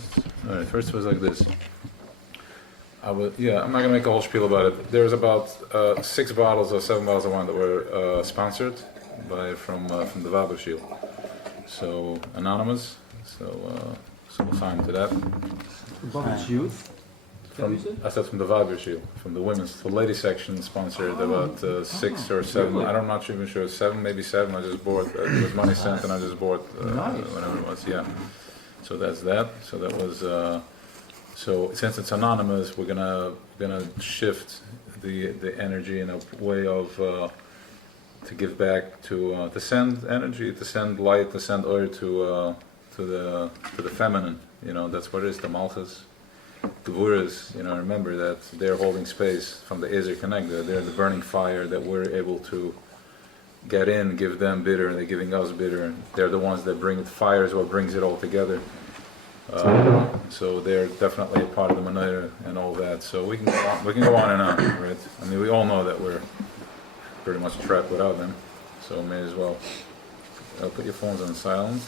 anonymous. All right, first it was like this. I'm not gonna make a whole spiel about it. There's about 6 bottles or 7 bottles of wine that were sponsored from the Weisz. So anonymous. So we'll sign to that. I said from the Weisz, from the women's, the ladies section sponsored about 6 or 7. I'm not even sure, 7, maybe 7. I just bought. It was money sent, and I just bought whatever it was. Yeah. So that's that. So that was. So since it's anonymous, we're gonna shift the energy in a way of to give back to send energy, to send light, to send oil to the feminine. You know, that's what it is. The Malchus, the Vuras. You know, remember that they're holding space from the Ezer connector. They're the burning fire that we're able to get in, give them bitter, they're giving us bitter. They're the ones that bring it. Fire is what brings it all together. So they're definitely a part of the menorah and all that. So we can go on and on, right? I mean, we all know that we're pretty much trapped without them. So may as well put your phones on silent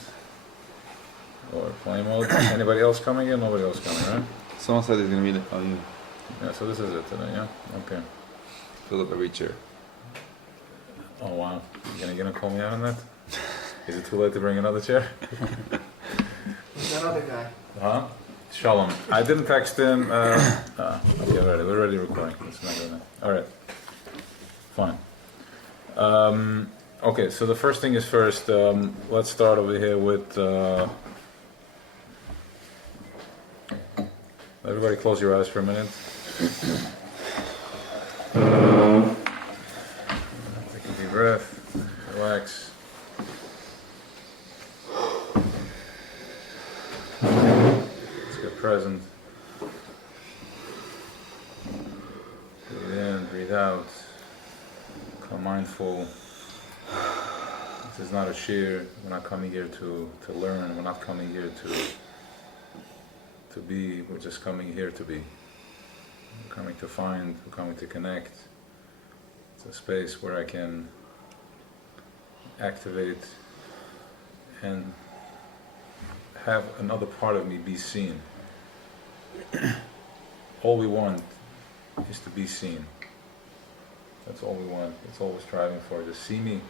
or play mode. Anybody else coming in? Nobody else coming, right? Someone said it's gonna be the you. Yeah. So this is it today. Yeah. Okay. Fill up every chair. Oh wow. You gonna call me out on that? Is it too late to bring another chair? That other guy. Huh? Shalom. I didn't text him. Okay, ready. We're already recording. Let's not go there. All right. Fine. Okay, so the first thing is first. Let's start over here with. Everybody, close your eyes for a minute. Take a deep breath. Relax. Present. Breathe in, breathe out. Become mindful. This is not a shir. We're not coming here to learn. We're not coming here to be. We're just coming here to be. We're coming to find. We're coming to connect. It's a space where I can activate and have another part of me be seen. All we want is to be seen. That's all we want. That's all we're striving for. Just see me,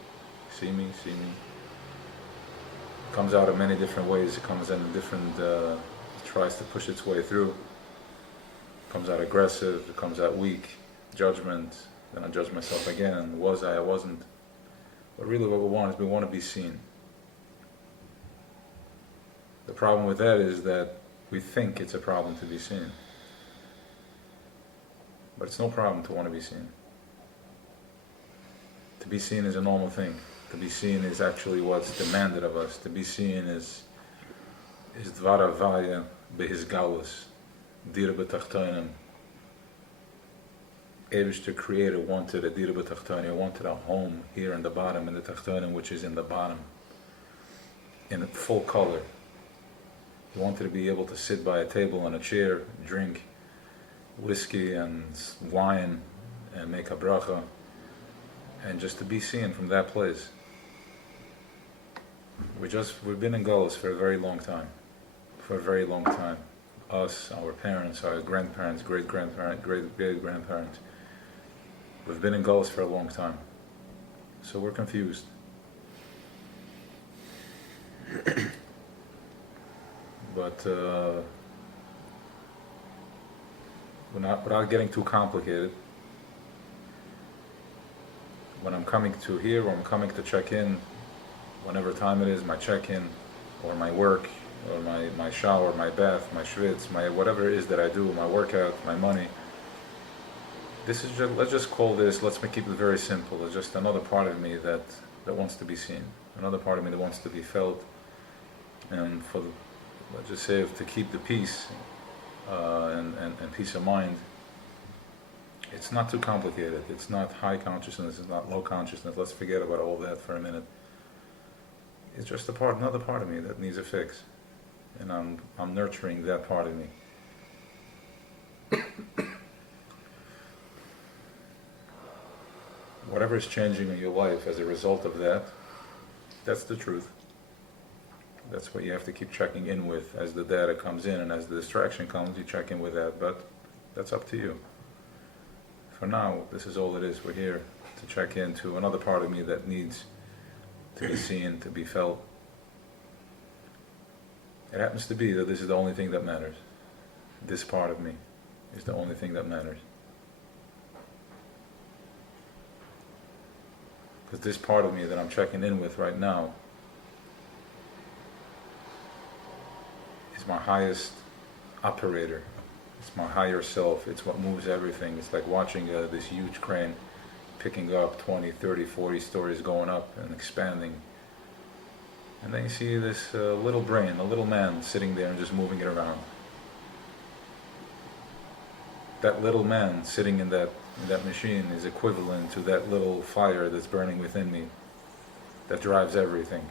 see me, see me. It comes out in many different ways. It comes in different, it tries to push its way through. It comes out aggressive, it comes out weak, judgment, then I judge myself again. Was I wasn't. But really what we want is we want to be seen. The problem with that is that we think it's a problem to be seen. But it's no problem to want to be seen. To be seen is a normal thing. To be seen is actually what's demanded of us. To be seen is Dvar Havaya Be'his Galus, Dira B'Tachtonim. Eibishter Creator wanted a Dira B'Tachtonim, wanted a home here in the bottom, in the Tachtonim, which is in the bottom, in full color. He wanted to be able to sit by a table on a chair, drink whiskey and wine, and make a bracha, and just to be seen from that place. We've been in Galus for a very long time. For a very long time. Us, our parents, our grandparents, great-grandparents, great-great-grandparents. We've been in Galus for a long time. So we're confused. But without getting too complicated, when I'm coming to here, or I'm coming to check in, whenever time it is, my check-in, or my work, or my shower, my bath, my schwitz, my whatever it is that I do, my workout, my money, this is just, let's just call this, let's keep it very simple. It's just another part of me that wants to be seen, another part of me that wants to be felt, and let's just say to keep the peace and peace of mind. It's not too complicated. It's not high consciousness. It's not low consciousness. Let's forget about all that for a minute. It's just another part of me that needs a fix, and I'm nurturing that part of me. Whatever is changing in your life as a result of that, that's the truth. That's what you have to keep checking in with. As the data comes in and as the distraction comes, you check in with that, but that's up to you. For now, this is all it is. We're here to check into another part of me that needs to be seen, to be felt. It happens to be that this is the only thing that matters. This part of me is the only thing that matters. Because this part of me that I'm checking in with right now is my highest operator. It's my higher self. It's what moves everything. It's like watching this huge crane picking up 20, 30, 40 stories going up and expanding. And then you see this little brain, a little man sitting there and just moving it around. That little man sitting in that machine is equivalent to that little fire that's burning within me that drives everything.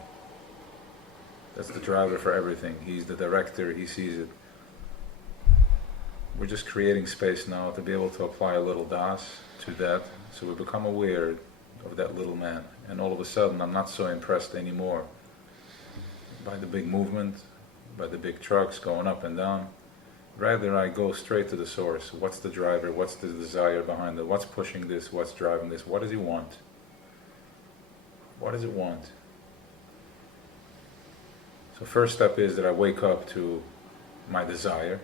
That's the driver for everything. He's the director, he sees it. We're just creating space now to be able to apply a little das to that, so we become aware of that little man. And all of a sudden I'm not so impressed anymore by the big movement, by the big trucks going up and down. Rather, I go straight to the source. What's the driver? What's the desire behind it? What's pushing this? What's driving this? What does he want? What does it want? So first step is that I wake up to my desire.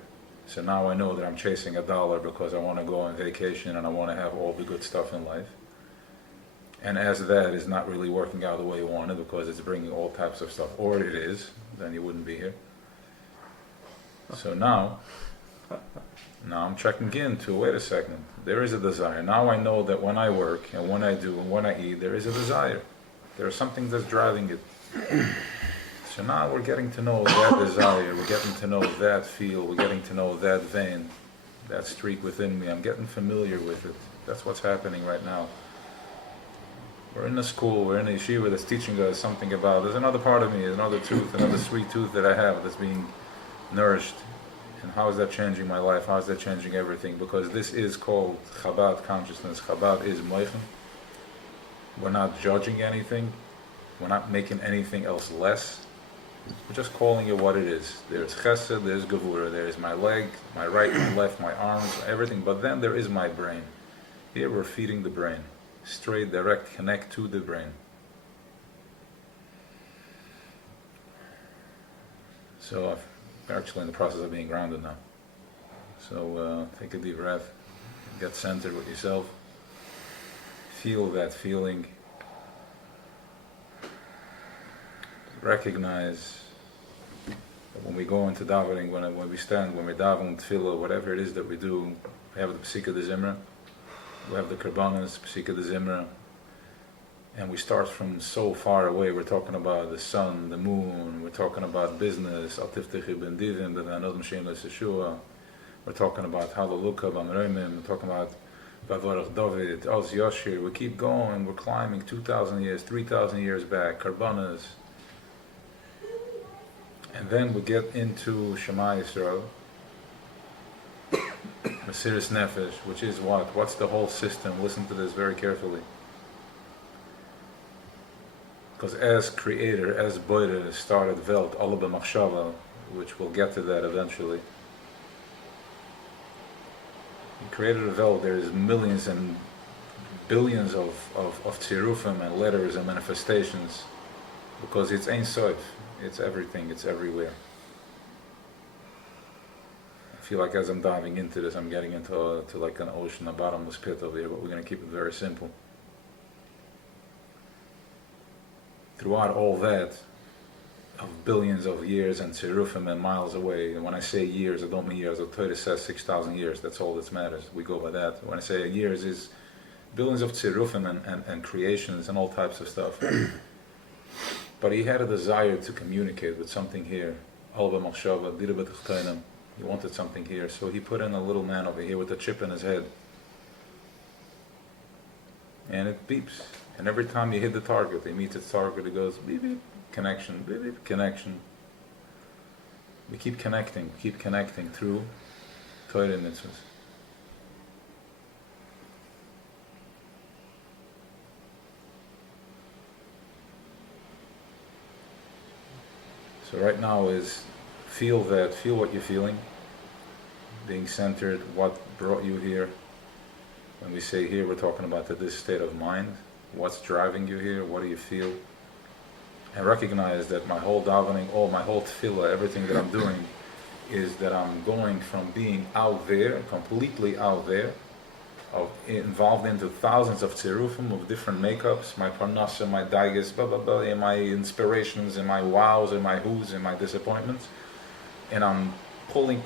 So now I know that I'm chasing $1 because I want to go on vacation and I want to have all the good stuff in life. And as that is not really working out the way you wanted because it's bringing all types of stuff, or it is, then you wouldn't be here. So now I'm checking in to, wait a second, there is a desire. Now I know that when I work and when I do and when I eat, there is a desire. There is something that's driving it. So now we're getting to know that desire, we're getting to know that feel, we're getting to know that vein, that streak within me. I'm getting familiar with it. That's what's happening right now. We're in a school, we're in a yeshiva that's teaching us something about, there's another part of me, another tooth, another sweet tooth that I have that's being nourished. And how is that changing my life? How is that changing everything? Because this is called Chabad consciousness. Chabad is moichem. We're not judging anything. We're not making anything else less. We're just calling it what it is. There's chesed, there's gevura, there's my leg, my right, my left, my arms, everything. But then there is my brain. Here we're feeding the brain. Straight, direct, connect to the brain. So I'm actually in the process of being grounded now. So take a deep breath. Get centered with yourself. Feel that feeling. Recognize that when we go into davening, when we stand, when we daven, tefillah, whatever it is that we do, we have the Pesika de Zimra, we have the Karbanas, Pesika de Zimra, and we start from so far away. We're talking about the sun, the moon, we're talking about business, Al Tiftechi ben Divim, B'Vanodim Shem L'Seshua, we're talking about Hallelujah, B'Amreimim, we're talking about Bavarach David, Oz Yoshir. We keep going, we're climbing 2,000 years, 3,000 years back, Karbanas. And then we get into Shema Yisrael, Mesiris Nefesh, which is what? What's the whole system? Listen to this very carefully. Because as creator, as Boire started Welt, alle b'machshava, which we'll get to that eventually. He created a Welt, there's millions and billions of tzirufim and letters and manifestations, because it's Ein Sof. It's everything, it's everywhere. I feel like as I'm diving into this, I'm getting into like an ocean, a bottomless pit over here, but we're going to keep it very simple. Throughout all that, of billions of years and tzirufim and miles away, and when I say years, I don't mean years, the Torah says 6,000 years, that's all that matters, we go by that. When I say years, is billions of tzirufim and creations and all types of stuff. But he had a desire to communicate with something here. He wanted something here, so he put in a little man over here with a chip in his head. And it beeps. And every time you hit the target, he meets its target, it goes beep beep, connection, beep beep, connection. We keep connecting through Torah and mitzvahs. So right now is feel what you're feeling, being centered, what brought you here. When we say here, we're talking about this state of mind. What's driving you here? What do you feel? And recognize that my whole davening, my whole tefillah, everything that I'm doing is that I'm going from being out there, completely out there, involved into thousands of tzirufim of different makeups, my parnasa, my daigas, blah blah blah, and my inspirations, and my wows, and my who's, and my disappointments, and I'm pulling,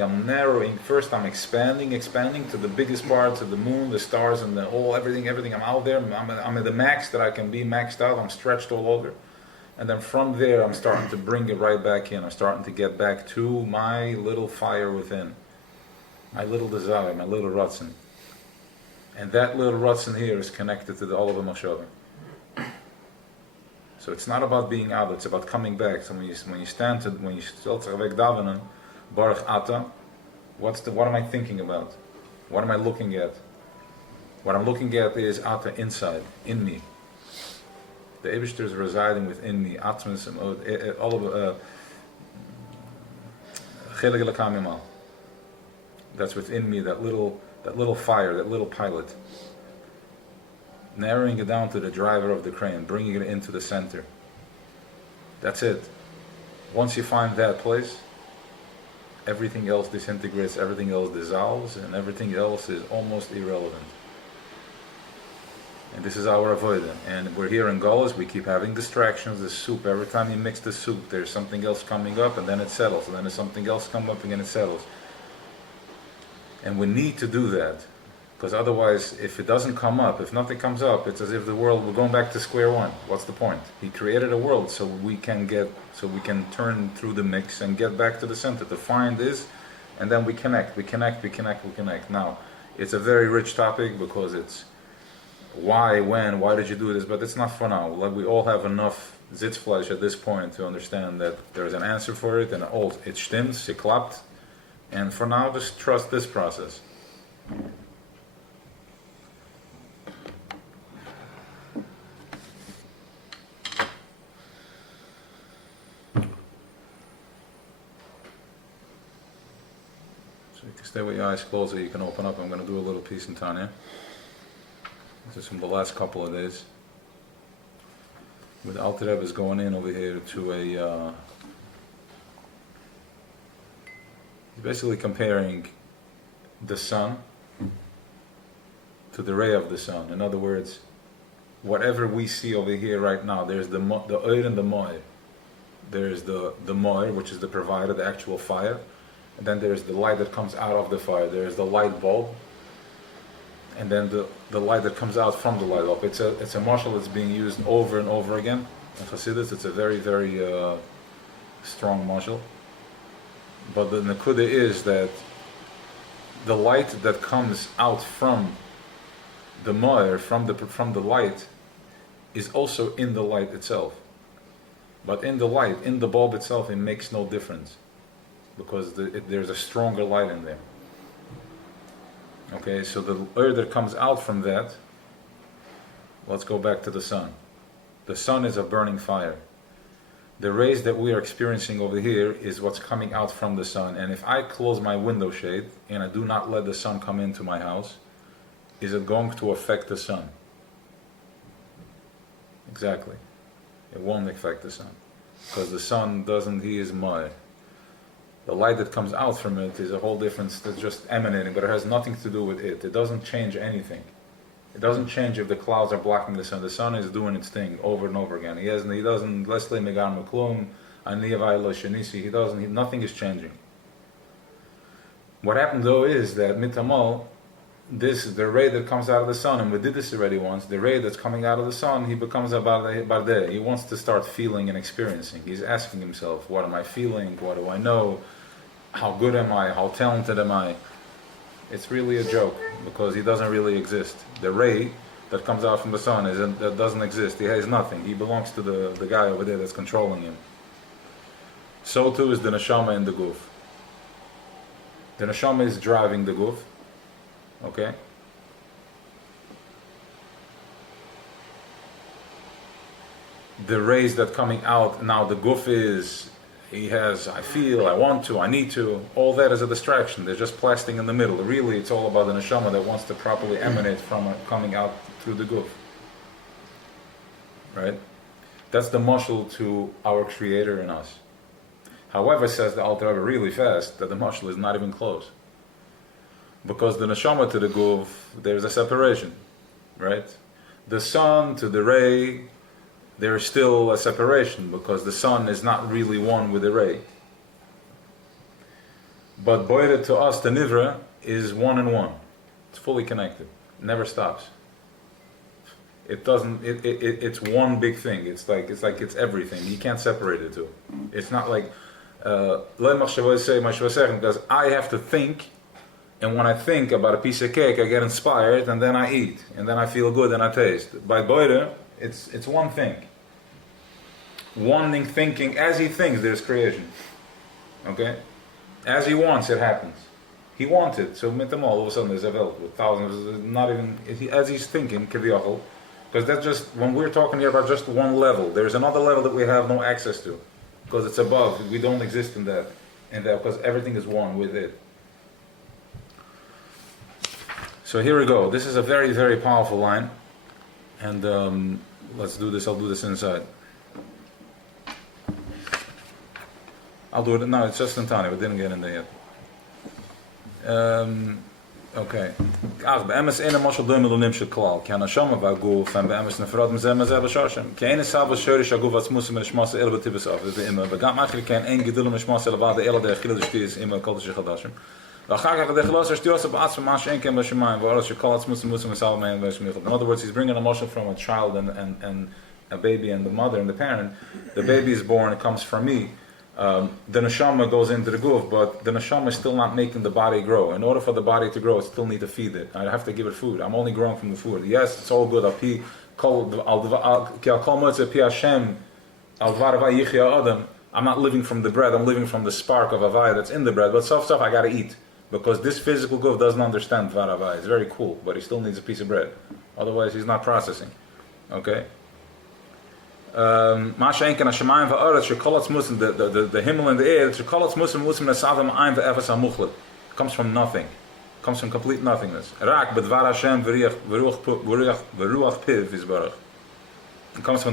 I'm narrowing. First I'm expanding to the biggest part, to the moon, the stars, and everything. I'm out there, I'm at the max that I can be maxed out, I'm stretched all over. And then from there I'm starting to bring it right back in. I'm starting to get back to my little fire within, my little desire, my little ratzon. And that little ratzon here is connected to the Olav Moshe. So it's not about being out, it's about coming back. So when you still tzavek davening, Baruch Ata, what am I thinking about? What am I looking at? What I'm looking at is Ata inside, in me. The Eibishter is residing within me. Atmas, all of Chelik Elokam Imal. That's within me. That little fire, that little pilot. Narrowing it down to the driver of the crane, bringing it into the center. That's it. Once you find that place, everything else disintegrates, everything else dissolves, and everything else is almost irrelevant. And this is our avodah. And we're here in Golas, we keep having distractions. The soup, every time you mix the soup, there's something else coming up, and then it settles, and then there's something else coming up, and then it settles. And we need to do that, because otherwise, if it doesn't come up, if nothing comes up, it's as if we're going back to square one. What's the point? He created a world so we can turn through the mix and get back to the center, to find this, and then we connect. Now, it's a very rich topic, because it's why, when, why did you do this? But it's not for now. Like, we all have enough zitzfleisch at this point to understand that there's an answer for it, and it stimmt, it klappt. And for now, just trust this process. So you can stay with your eyes closed, or you can open up. I'm going to do a little piece in Tanya. This is from the last couple of days. With Alter Rebbe is going in over here to he's basically comparing the sun to the ray of the sun. In other words, whatever we see over here right now, there's the Oir and the Moir. There's the Moir, which is the provider, the actual fire. And then there's the light that comes out of the fire. There's the light bulb. And then the light that comes out from the light bulb. It's a marshal that's being used over and over again. In Chassidus, it's a very, very strong marshal. But the Nakuda is that the light that comes out from the Moir, from the light, is also in the light itself. But in the light, in the bulb itself, it makes no difference, because there's a stronger light in there. Okay, so the air that comes out from that, let's go back to the sun. The sun is a burning fire. The rays that we are experiencing over here is what's coming out from the sun. And if I close my window shade and I do not let the sun come into my house, is it going to affect the sun? Exactly. It won't affect the sun, because the sun he is mud. The light that comes out from it is a whole different, it's just emanating, but it has nothing to do with it. It doesn't change anything. It doesn't change if the clouds are blocking the sun. The sun is doing its thing over and over again. He doesn't, Leslie Megar Meklum, Aniyavai Lo Shenisi, nothing is changing. What happened though is that Mitamal, the ray that comes out of the sun, and we did this already once, the ray that's coming out of the sun, he becomes a Bardeh. He wants to start feeling and experiencing. He's asking himself, what am I feeling? What do I know? How good am I? How talented am I? It's really a joke, because he doesn't really exist. The ray that comes out from the sun that doesn't exist. He has nothing. He belongs to the guy over there that's controlling him. So too is the neshama in the guf. The neshama is driving the guf. Okay? The rays that coming out, now the guf is he has, I feel, I want to, I need to. All that is a distraction. There's just plastic in the middle. Really, it's all about the neshama that wants to properly emanate from it, coming out through the guf. Right? That's the mashal to our Creator in us. However, says the Alter Rebbe really fast, that the mashal is not even close. Because the neshama to the guf, there's a separation. Right? The sun to the ray, there's still a separation because the sun is not really one with the ray. But boire to us, the nivra, is one and one. It's fully connected. It never stops. It doesn't. It's one big thing. It's like it's everything. You can't separate the two. It's not like because I have to think, and when I think about a piece of cake, I get inspired, and then I eat, and then I feel good, and I taste. By boire, it's one thing. One thing thinking, as he thinks, there's creation. Okay? As he wants, it happens. He wanted, so mit them all of a sudden there's a world with thousands, not even, as he's thinking, kaviyachol, because that's just, when we're talking here about just one level, there's another level that we have no access to, because it's above, we don't exist in that, because everything is one with it. So here we go. This is a very, very powerful line, and let's do this. I'll do this inside. I'll do it now. It's just in time. We didn't get in there yet. Okay. Ach, beemes ene mashal doimel lo nimshel klal. Ki hanashama v'aguf, and beemes nefrad mizeh mezeh b'shashem. Ki ene savos shorish aguf atzmusim nishmasa el b'tibes af. This is immer. V'gam achri ken ein gedulem nishmasa elavad el de achila d'shtiis immer kodesh chadashim. In other words, he's bringing a motion from a child and a baby and the mother and the parent. The baby is born, it comes from me. The neshama goes into the guf, but the neshama is still not making the body grow. In order for the body to grow, I still need to feed it. I have to give it food. I'm only growing from the food. Yes, it's all good. I'm not living from the bread. I'm living from the spark of avaya that's in the bread. But stuff I got to eat. Because this physical guf doesn't understand Dvar Havai. It's very cool, but he still needs a piece of bread. Otherwise, he's not processing. Okay? The Himmel and the air, comes from nothing. Comes from complete nothingness. It comes from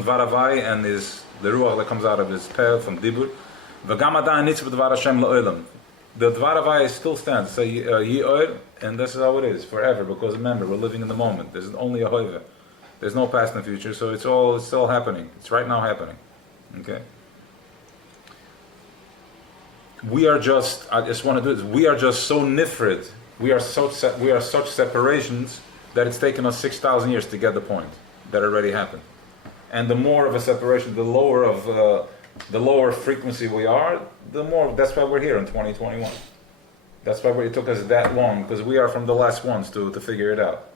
Dvar Havai and is the ruach that comes out of his pear from Dibur. The Dvar Havai still stands. So and this is how it is forever. Because remember, we're living in the moment. There's only a hoiva. There's no past and future. So it's still happening. It's right now happening. Okay. We are just. I just want to do this. We are just so nifrid. We are such separations that it's taken us 6,000 years to get the point that already happened. And the more of a separation, the lower frequency we are, the more. That's why we're here in 2021. That's why it took us that long, because we are from the last ones to figure it out.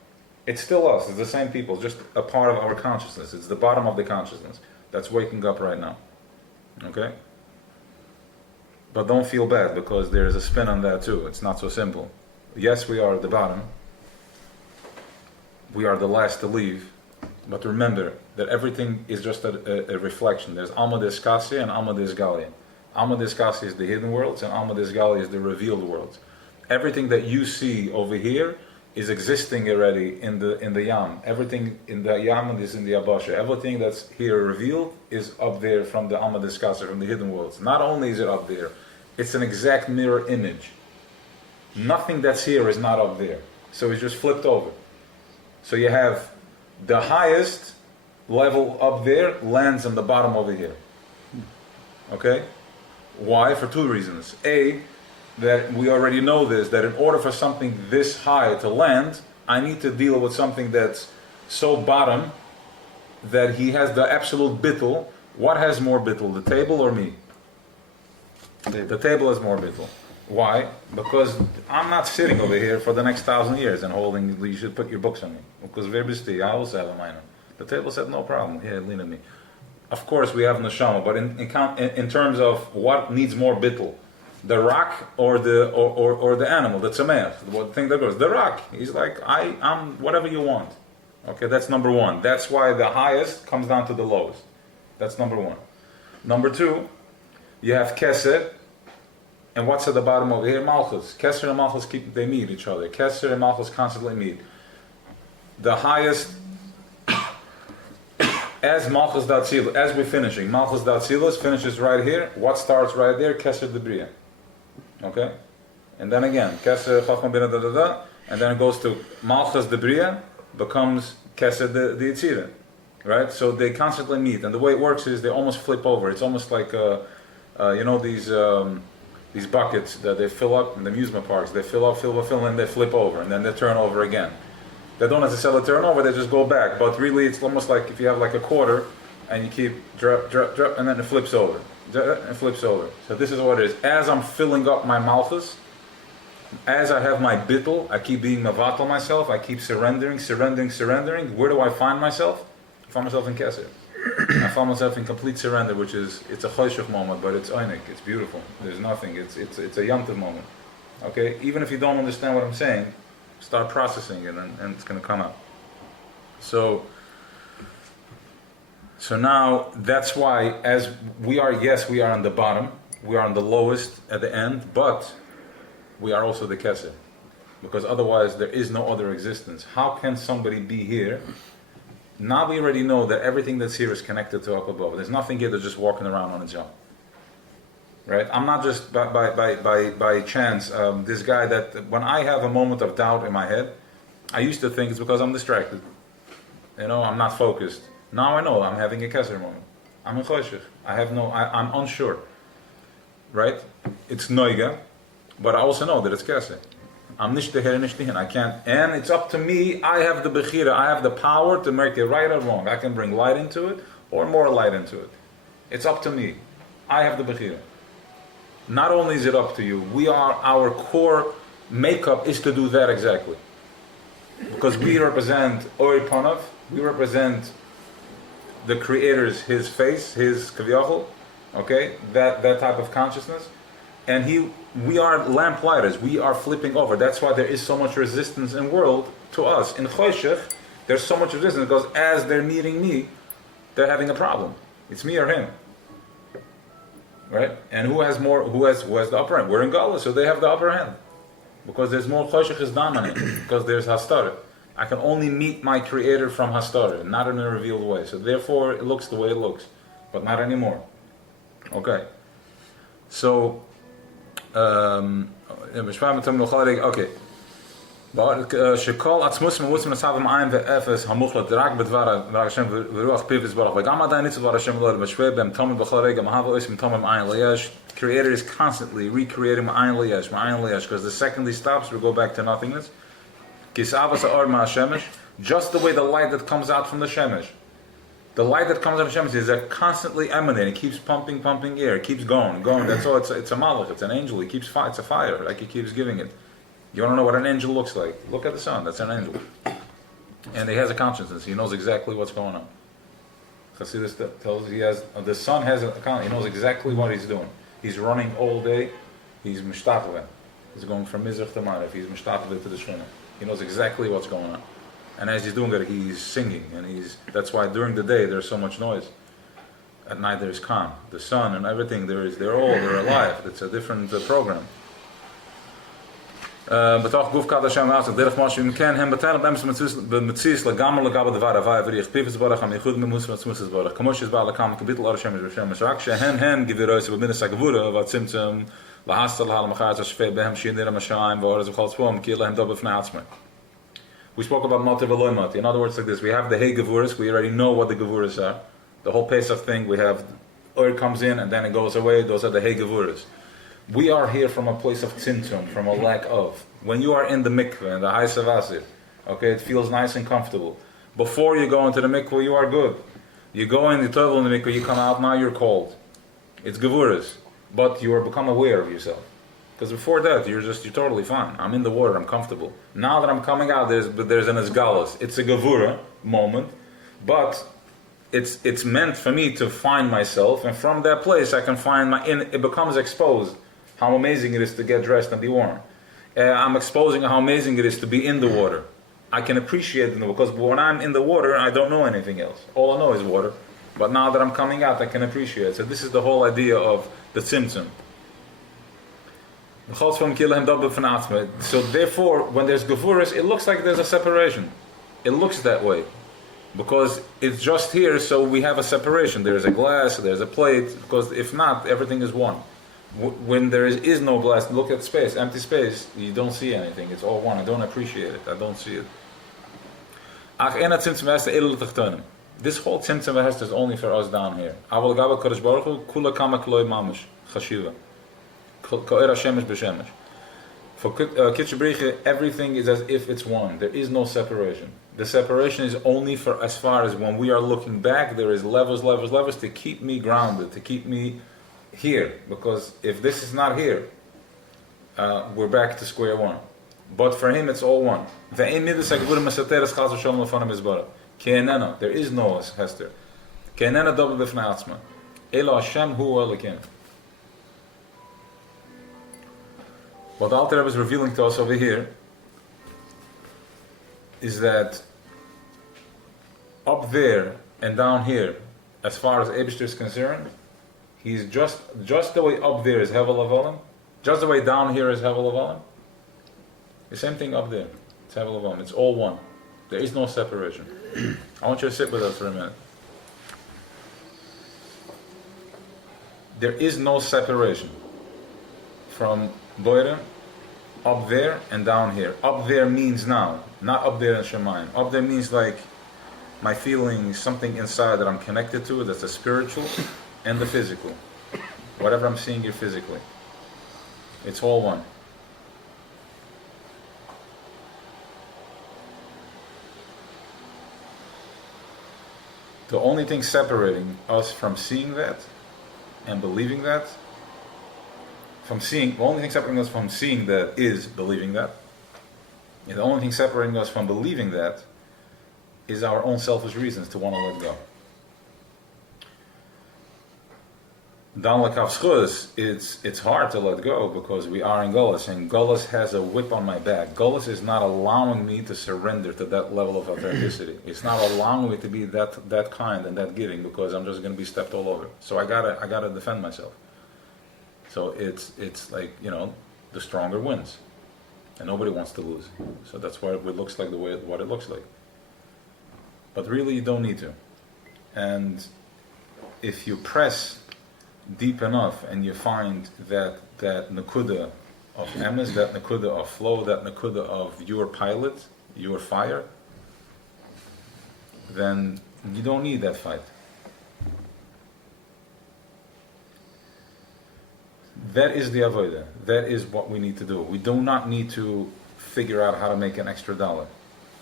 It's still us. It's the same people, just a part of our consciousness. It's the bottom of the consciousness that's waking up right now. Okay? But don't feel bad, because there's a spin on that too. It's not so simple. Yes, we are at the bottom. We are the last to leave. But remember that everything is just a reflection. There's Alma Deskasi and Alma Desgali. Alma Deskasi is the hidden worlds, and Alma Desgali is the revealed worlds. Everything that you see over here is existing already in the Yam. Everything in the Yam is in the Abasha. Everything that's here revealed is up there from the Alma Deskasi, from the hidden worlds. Not only is it up there, it's an exact mirror image. Nothing that's here is not up there. So it's just flipped over. So you have the highest level up there lands on the bottom over here. Okay? Why? For two reasons. A, that we already know this, that in order for something this high to land, I need to deal with something that's so bottom that he has the absolute bittul. What has more bittul, the table or me? The table has more bittul. Why? Because I'm not sitting over here for the next 1,000 years and holding, you should put your books on me. Because verbisti, I also have a minor. The table said, no problem, here, lean on me. Of course we have neshama, but in terms of what needs more bittul, the rock or the animal, the tzameach, the thing that goes, the rock. He's like, I'm whatever you want. Okay, that's number one. That's why the highest comes down to the lowest. That's number one. Number two, You have Keser, and what's at the bottom over here? Malchus. Keser and Malchus they meet each other. Keser and Malchus constantly meet. The highest, as Malchus Datzilus, as we're finishing, Malchus Datzilus finishes right here. What starts right there? Keser Debriya. Okay? And then again, Keser Chacham Bina da da da, and then it goes to Malchus Debriya, becomes Keser the Yitzira. Right? So they constantly meet, and the way it works is they almost flip over. It's almost like, these buckets that they fill up in the amusement parks. They fill up, and they flip over, and then they turn over again. They don't necessarily turn over, they just go back. But really, it's almost like if you have like a quarter, and you keep drop, and then it flips over. It flips over. So this is what it is. As I'm filling up my malchus, as I have my bittul, I keep being mavatal myself, I keep surrendering. Where do I find myself? I find myself in Keser. I found myself in complete surrender, which is, it's a choshech moment, but it's einik, it's beautiful. There's nothing, it's a yomtiv moment. Okay? Even if you don't understand what I'm saying, start processing it and it's going to come out. So now, that's why, as we are on the bottom, we are on the lowest at the end, but we are also the Keser. Because otherwise, there is no other existence. How can somebody be here? Now we already know that everything that's here is connected to up above. There's nothing here that's just walking around on its own. Right? I'm not just by chance this guy that when I have a moment of doubt in my head, I used to think it's because I'm distracted. I'm not focused. Now I know I'm having a Keser moment. I'm in Choshech. I'm unsure. Right? It's Noiga, but I also know that it's Keser. I'm nicht the here, nicht the I can't, and it's up to me. I have the bechira, I have the power to make it right or wrong. I can bring light into it or more light into it. It's up to me. I have the bechira. Not only is it up to you, our core makeup is to do that exactly. Because we represent Ori Panav, we represent the Creator's, His face, His Kaviyachol, okay, that type of consciousness. And we are lamplighters. We are flipping over. That's why there is so much resistance in the world to us. In Choshech, there's so much resistance because as they're meeting me, they're having a problem. It's me or him, right? And who has the upper hand? We're in Gala, so they have the upper hand because there's more Choshech is dominant because there's Hastara. I can only meet my Creator from Hastara, not in a revealed way. So therefore, it looks the way it looks, but not anymore. Okay, so. Okay. שכל עצמוס ממוץ מנסב עם עין ואפס המוחלט רק בדבר השם ורוח פיו יסברך וגם עדיין ניצל דבר השם לא משווה בהם תומד בכל רגע מהווה אויס מתומד עם עין ליש. Creator is constantly recreating מעין ליש because the second he stops we go back to nothingness. kisavas ha'or ma'ashemesh, just the way the light that comes out from the shemesh. The light that comes out of Shemesh is constantly emanating. It keeps pumping air. It keeps going. That's all. It's a malach. It's an angel. It's a fire. Like he keeps giving it. You want to know what an angel looks like? Look at the sun. That's an angel. And he has a consciousness. He knows exactly what's going on. Chassidus tells the sun has a consciousness. He knows exactly what he's doing. He's running all day. He's mishtafel. He's going from Mizrach to Ma'arif. He's mishtafel to the Shemona. He knows exactly what's going on. And as he's doing it, he's singing, and that's why during the day there's so much noise. At night there's calm. The sun and everything, they're alive. It's a different program. B'toch guf kad Hashem ha'asad, derech Moshe Yimken, hem b'tel b'emes b'metzis l'gamar l'gaba devar havai v'rich pivitz barach ha'michud m'mus v'tzmus barach kamosh is ba'al hakam k'bitl ar Hashem v'shem mishrak shehen geviroyse b'minas ha'gevura v'tzimtzum l'hastal ha'lamachaz ha'shfei behem shinir ha'mashayim v'oraz v'chol tzvom ki lehem dobe f'nei atzmai. We spoke about Mati V'loi Mati. In other words, like this, we have the Hey Gevuras, we already know what the Gevuras are. The whole Pesach thing, we have, Oir comes in and then it goes away, those are the Hey Gevuras. We are here from a place of tzimtzum, from a lack of. When you are in the mikveh, in the Hai Savasir, okay, it feels nice and comfortable. Before you go into the mikveh, you are good. You go in the toivel in the mikveh, you come out, now you're cold. It's Gevuras. But you are become aware of yourself. Because before that, you're totally fine. I'm in the water, I'm comfortable. Now that I'm coming out, there's an esgalus. It's a gevura moment, but it's meant for me to find myself, and from that place I can find it becomes exposed how amazing it is to get dressed and be warm. I'm exposing how amazing it is to be in the water. I can appreciate it because when I'm in the water, I don't know anything else. All I know is water. But now that I'm coming out, I can appreciate it. So this is the whole idea of the tzimtzum. So therefore, when there's gevuras, it looks like there's a separation. It looks that way. Because it's just here, so we have a separation. There's a glass, there's a plate, because if not, everything is one. When there is no glass, look at space, empty space, you don't see anything. It's all one. I don't appreciate it. I don't see it. This whole tzimtzum v'hester is only for us down here. For Kitchebriche, everything is as if it's one. There is no separation. The separation is only for as far as when we are looking back, there is levels to keep me grounded, to keep me here. Because if this is not here, we're back to square one. But for him, it's all one. There is no hester. What the Alter Rebbe is revealing to us over here is that up there and down here, as far as Eibishter is concerned, he's just the way up there is Hevel Avalim, just the way down here is Hevel Avalim. The same thing up there. It's Hevel Avalim. It's all one. There is no separation. I want you to sit with us for a minute. There is no separation from Boire, up there and down here. Up there means now, not up there in Shemayim. Up there means like my feelings, something inside that I'm connected to, that's the spiritual and the physical. Whatever I'm seeing here physically. It's all one. The only thing separating us from seeing that and believing that, the only thing separating us from seeing that is believing that. And the only thing separating us from believing that is our own selfish reasons to want to let go. Down Lakav Schuz, it's hard to let go because we are in Gullus, and Gullus has a whip on my back. Gullus is not allowing me to surrender to that level of authenticity. It's not allowing me to be that kind and that giving because I'm just going to be stepped all over. So I gotta defend myself. So it's like, the stronger wins, and nobody wants to lose. So that's why it looks like what it looks like. But really, you don't need to. And if you press deep enough and you find that nakuda of emes, that nakuda of flow, that nakuda of your pilot, your fire, then you don't need that fight. That is the avodah. That is what we need to do. We do not need to figure out how to make an extra dollar.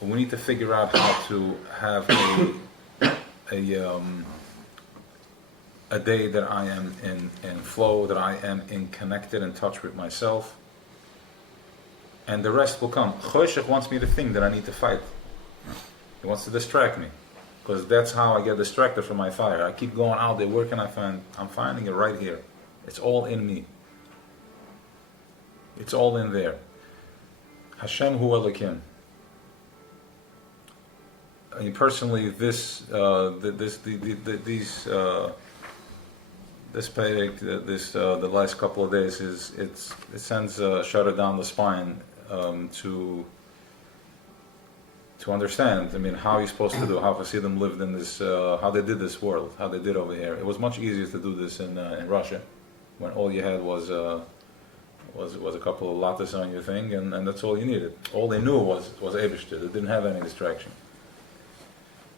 We need to figure out how to have a day that I am in flow, that I am in connected and touch with myself, and the rest will come. Choshech wants me to think that I need to fight. He wants to distract me, because that's how I get distracted from my fire. I keep going out there, where can I find? I'm finding it right here. It's all in me. It's all in there. Hashem Hu Elokim. I mean, personally, this paydik, the last couple of days it sends a shudder down the spine to understand. I mean, how you're supposed to do, how Hasidim lived in this, how they did this world, how they did over here. It was much easier to do this in Russia, when all you had was a couple of lattes on your thing, and that's all you needed. All they knew was Eibishter. They didn't have any distraction.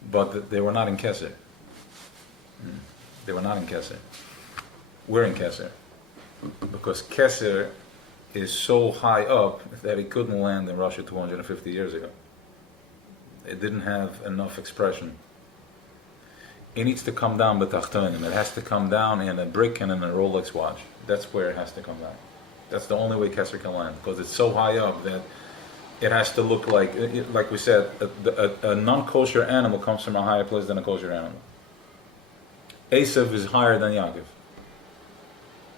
But they were not in Keser. They were not in Keser. We're in Keser. Because Keser is so high up that it couldn't land in Russia 250 years ago. It didn't have enough expression. It needs to come down b'tachtonim. It has to come down in a brick and in a Rolex watch. That's where it has to come down. That's the only way Keser can land, because it's so high up that it has to look like we said, a non-kosher animal comes from a higher place than a kosher animal. Esav is higher than Yaakov,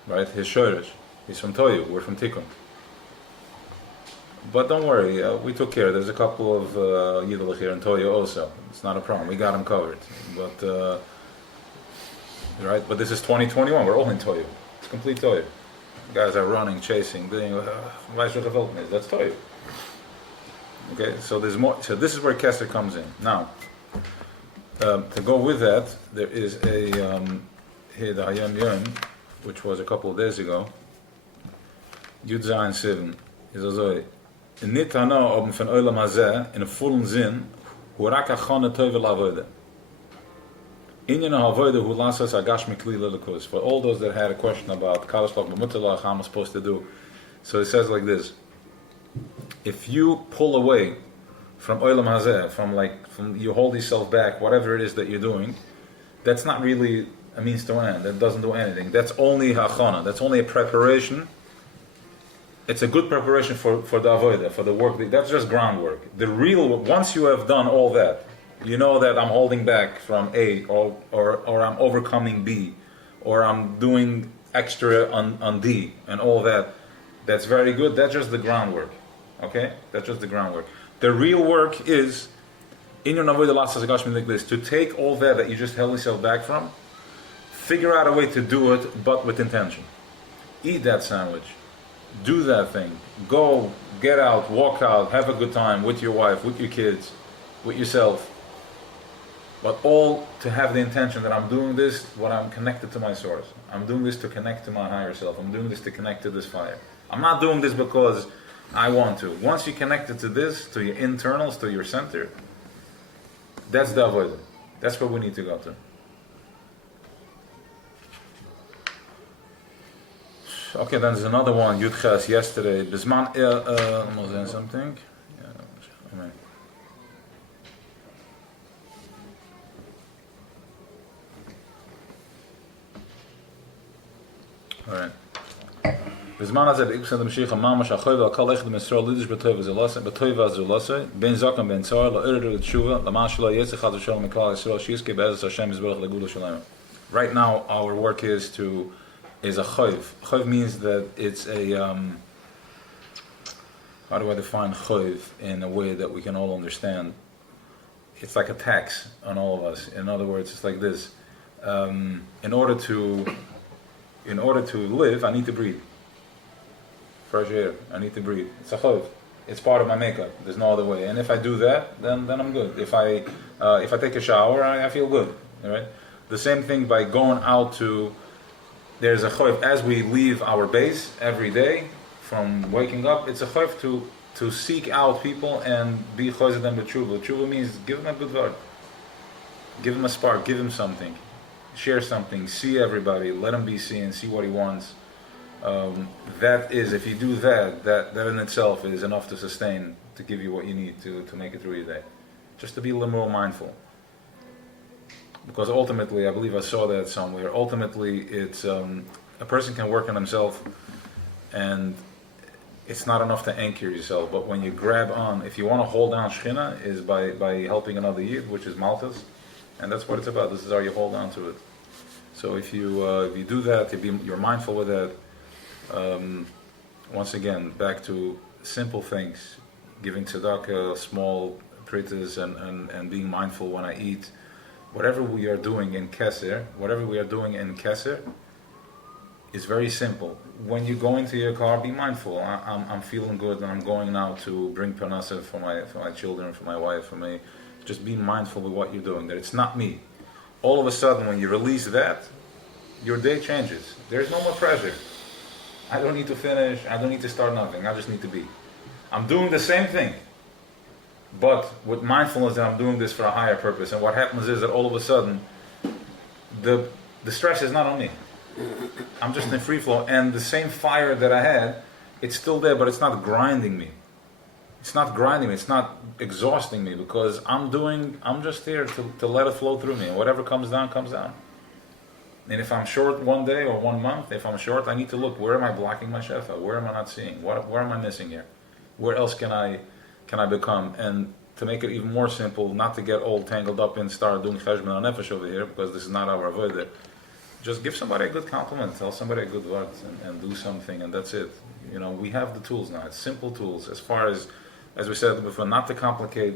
right? His shoresh. He's from Toyu. We're from Tikkun. But don't worry, we took care. There's a couple of Yiddelach here in Toyu also. It's not a problem. We got them covered. But right. But this is 2021. We're all in Toyu. complete toy. Guys are running, chasing, doing. Weisz geweld is. That's toy. Okay, so there's more. So this is where Kesser comes in. Now, to go with that, there is a here the Hayom Yom, which was a couple of days ago. Yud Zayin 7 is also nit hana oben von Olam Hazeh in a vollen Sinn, hu rak achane teuvel avoda. Inyan avoda hu lasas agashmi kli lelikus. For all those that had a question about Kalashloch b'mutalach, how am I supposed to do? So it says like this: if you pull away from Olam Hazeh, from you hold yourself back, whatever it is that you're doing, that's not really a means to an end. That doesn't do anything. That's only hachana. That's only a preparation. It's a good preparation for the avodah, for the work. That's just groundwork. The real, once you have done all that, you know that I'm holding back from A, or I'm overcoming B, or I'm doing extra on D, and all that. That's very good. That's just the groundwork. Okay? That's just the groundwork. The real work is, in your avodah lasas agashmi like this, to take all that you just held yourself back from, figure out a way to do it, but with intention. Eat that sandwich. Do that thing. Go, get out, walk out, have a good time with your wife, with your kids, with yourself. But all to have the intention that I'm doing this when I'm connected to my source. I'm doing this to connect to my higher self. I'm doing this to connect to this fire. I'm not doing this because I want to. Once you're connected to this, to your internals, to your center, that's the avodah. That's where we need to go to. Okay, then there's another one, Yud Ches, yesterday. Bisman, was there something? Yeah, alright. Bisman hazeh b'ikbus and Mashiach mamash achoyva al kol echad Yisrael lidish b'toiva zulase ben zakam ben tzar la'irdu l'tshuva l'man shelo yitzchak chad v'shalom mikal Yisrael shiske be'ezes Hashem yizbarach l'gula shalom. Right now, our work is a choiv. Choiv means that it's a, how do I define choiv in a way that we can all understand? It's like a tax on all of us. In other words, it's like this. In order to live, I need to breathe. Fresh air, I need to breathe. It's a choiv. It's part of my makeup. There's no other way. And if I do that, then I'm good. If I take a shower, I feel good. All right? The same thing by going out to. There's a choiv as we leave our base every day from waking up. It's a choiv to seek out people and be choiv them b'tshuva. Tshuva means give them a good word, give him a spark, give him something, share something, see everybody, let him be seen, see what he wants. That is, if you do that in itself is enough to sustain, to give you what you need to make it through your day. Just to be a little more mindful. Because ultimately, I believe I saw that somewhere, ultimately it's, a person can work on himself and it's not enough to anchor yourself, but when you grab on, if you want to hold down Shechina, is by helping another Yid, which is Malchus, and that's what it's about. This is how you hold on to it. So if you do that, you're mindful with that, once again, back to simple things, giving tzedakah, small pritas, and being mindful when I eat. Whatever we are doing in Keser, is very simple. When you go into your car, be mindful. I'm feeling good, and I'm going now to bring parnasa for my children, for my wife, for me. Just be mindful with what you're doing. That it's not me. All of a sudden, when you release that, your day changes. There's no more pressure. I don't need to finish. I don't need to start nothing. I just need to be. I'm doing the same thing, but with mindfulness that I'm doing this for a higher purpose. And what happens is that all of a sudden, the stress is not on me. I'm just in free flow, and the same fire that I had, it's still there, but it's not grinding me. It's not grinding me. It's not exhausting me, because I'm just here to let it flow through me, and whatever comes down, comes down. And if I'm short one day or 1 month, if I'm short, I need to look, where am I blocking my shefa? Where am I not seeing? Where am I missing here? Where else can I become? And to make it even more simple, not to get all tangled up and start doing cheshbon on nefesh over here, because this is not our avodah. Just give somebody a good compliment, tell somebody a good word, and do something, and that's it. You know, we have the tools now. It's simple tools. As far as we said before, not to complicate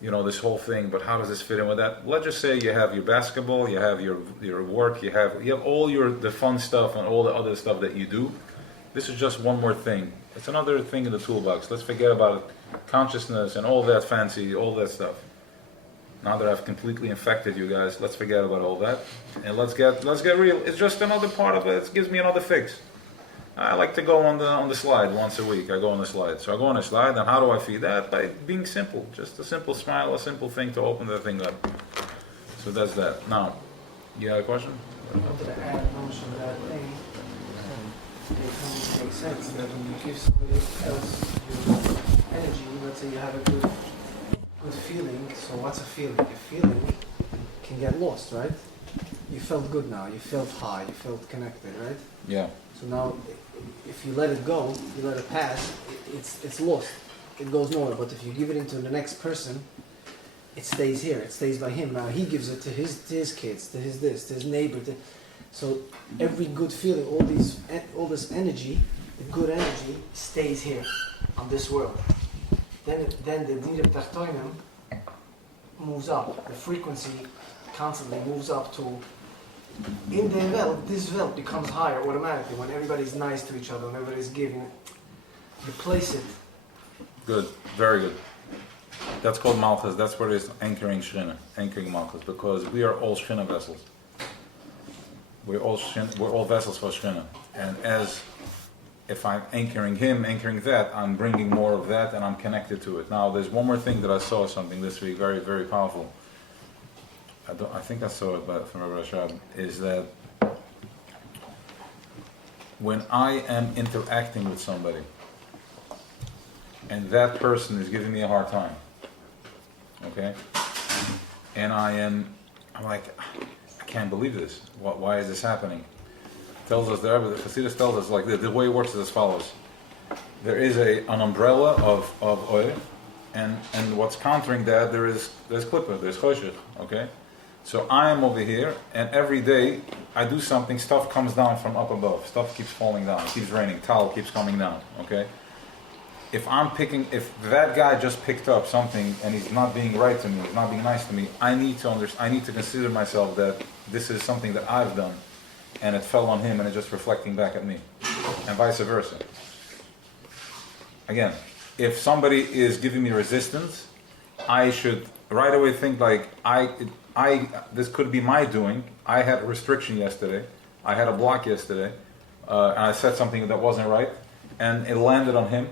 this whole thing, but how does this fit in with that? Let's just say you have your basketball, you have your work, you have all the fun stuff and all the other stuff that you do. This is just one more thing. It's another thing in the toolbox. Let's forget about consciousness and all that fancy, all that stuff. Now that I've completely infected you guys, let's forget about all that and let's get real. It's just another part of it. It gives me another fix. I like to go on the slide once a week. I go on the slide. So I go on the slide, and how do I feed that? By being simple. Just a simple smile, a simple thing to open the thing up. So that's that. Now, you had a question? I wanted to add a notion that thing. It makes sense that when you give somebody else your energy, let's say you have a good feeling. So what's a feeling? A feeling can get lost, right? You felt good now. You felt high. You felt connected, right? Yeah. So now, if you let it go, you let it pass, it's lost. It goes nowhere. But if you give it into the next person, it stays here. It stays by him. Now he gives it to his kids, to his neighbor. So every good feeling, all this energy, the good energy, stays here on this world. Then the Dir Tachtonim moves up. The frequency constantly moves up to. In the Welt, this Welt becomes higher automatically when everybody's nice to each other, when everybody's giving. Replace it. Good. Very good. That's called Malchus. That's what it is, anchoring Shechina, anchoring Malchus, because we are all Shechina vessels. We're all vessels for Shechina. And if I'm anchoring him, anchoring that, I'm bringing more of that and I'm connected to it. Now, there's one more thing that I saw something this week, very, very powerful. I think I saw it from Rabbi Rashab, is that when I am interacting with somebody and that person is giving me a hard time, okay, and I'm like, I can't believe this. Why is this happening? Tells us there, but the Chassidus tells us like this. The way it works is as follows: there is an umbrella of oil, and what's countering that there's klippah, there's choshech, okay. So I am over here, and every day I do something, stuff comes down from up above. Stuff keeps falling down, it keeps raining, towel keeps coming down, okay? If that guy just picked up something and he's not being right to me, he's not being nice to me, I need to consider myself that this is something that I've done, and it fell on him and it's just reflecting back at me, and vice versa. Again, if somebody is giving me resistance, I should right away think like, this could be my doing. I had a restriction yesterday. I had a block yesterday. And I said something that wasn't right. And it landed on him.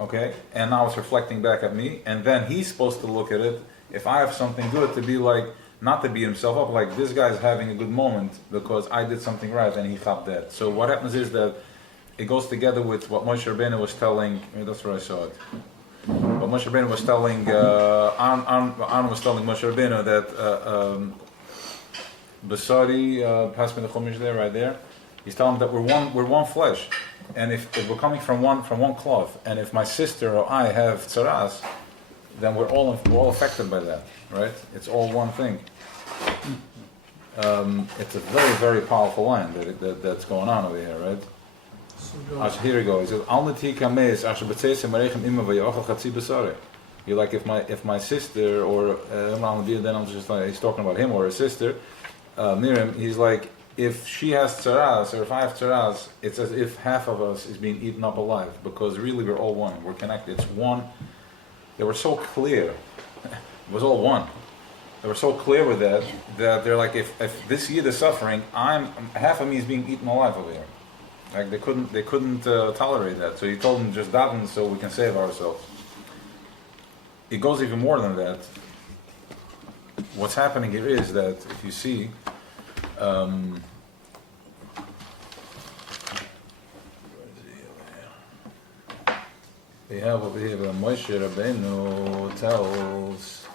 Okay? And now it's reflecting back at me. And then he's supposed to look at it. If I have something good, to be like, not to beat himself up, like this guy's having a good moment because I did something right and he chopped that. So what happens is that it goes together with what Moshe Rabbeinu was telling. That's where I saw it. But Moshe Rabbeinu was telling, Aaron was telling Moshe Rabbeinu that Basari, pass me the chumash there, right there. He's telling him that we're one flesh, and if we're coming from one cloth, and if my sister or I have tzaras, then we're all affected by that, right? It's all one thing. It's a very, very powerful line that's going on over here, right? Here we go. He says, you're like, if my sister or then I'm just like, he's talking about him or his sister, Miriam. He's like, if she has tzaras or if I have tzaras, it's as if half of us is being eaten up alive, because really we're all one. We're connected. It's one. They were so clear. It was all one. They were so clear with that they're like, if this year the suffering, half of me is being eaten alive over here. Like they couldn't tolerate that. So he told them, just daven so we can save ourselves. It goes even more than that. What's happening here is that if you see, we have over here Moshe Rabbeinu tells.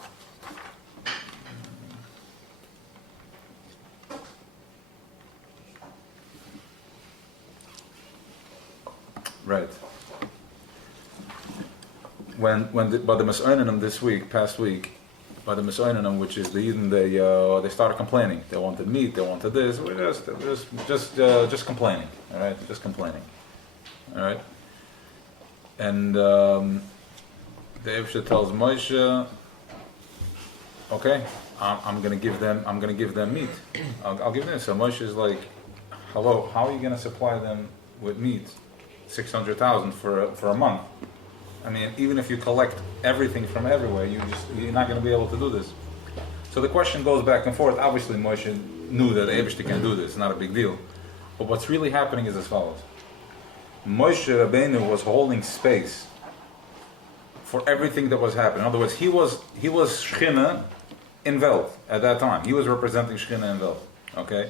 Right. By the Mesoinanim past week, by the Mesoinanim, which is the Eden, they started complaining. They wanted meat, they wanted this. We're just complaining. All right, just complaining. All right. And the Eibusha tells Moshe, okay, I'm gonna give them meat. I'll give them. So Moshe is like, hello, how are you gonna supply them with meat? 600,000 for a month. I mean, even if you collect everything from everywhere, you're not gonna be able to do this. So the question goes back and forth. Obviously, Moshe knew that Eibishter can do this. It's not a big deal. But what's really happening is as follows. Moshe Rabbeinu was holding space for everything that was happening. In other words, he was Shechina in Welt at that time. He was representing Shechina in Welt. Okay?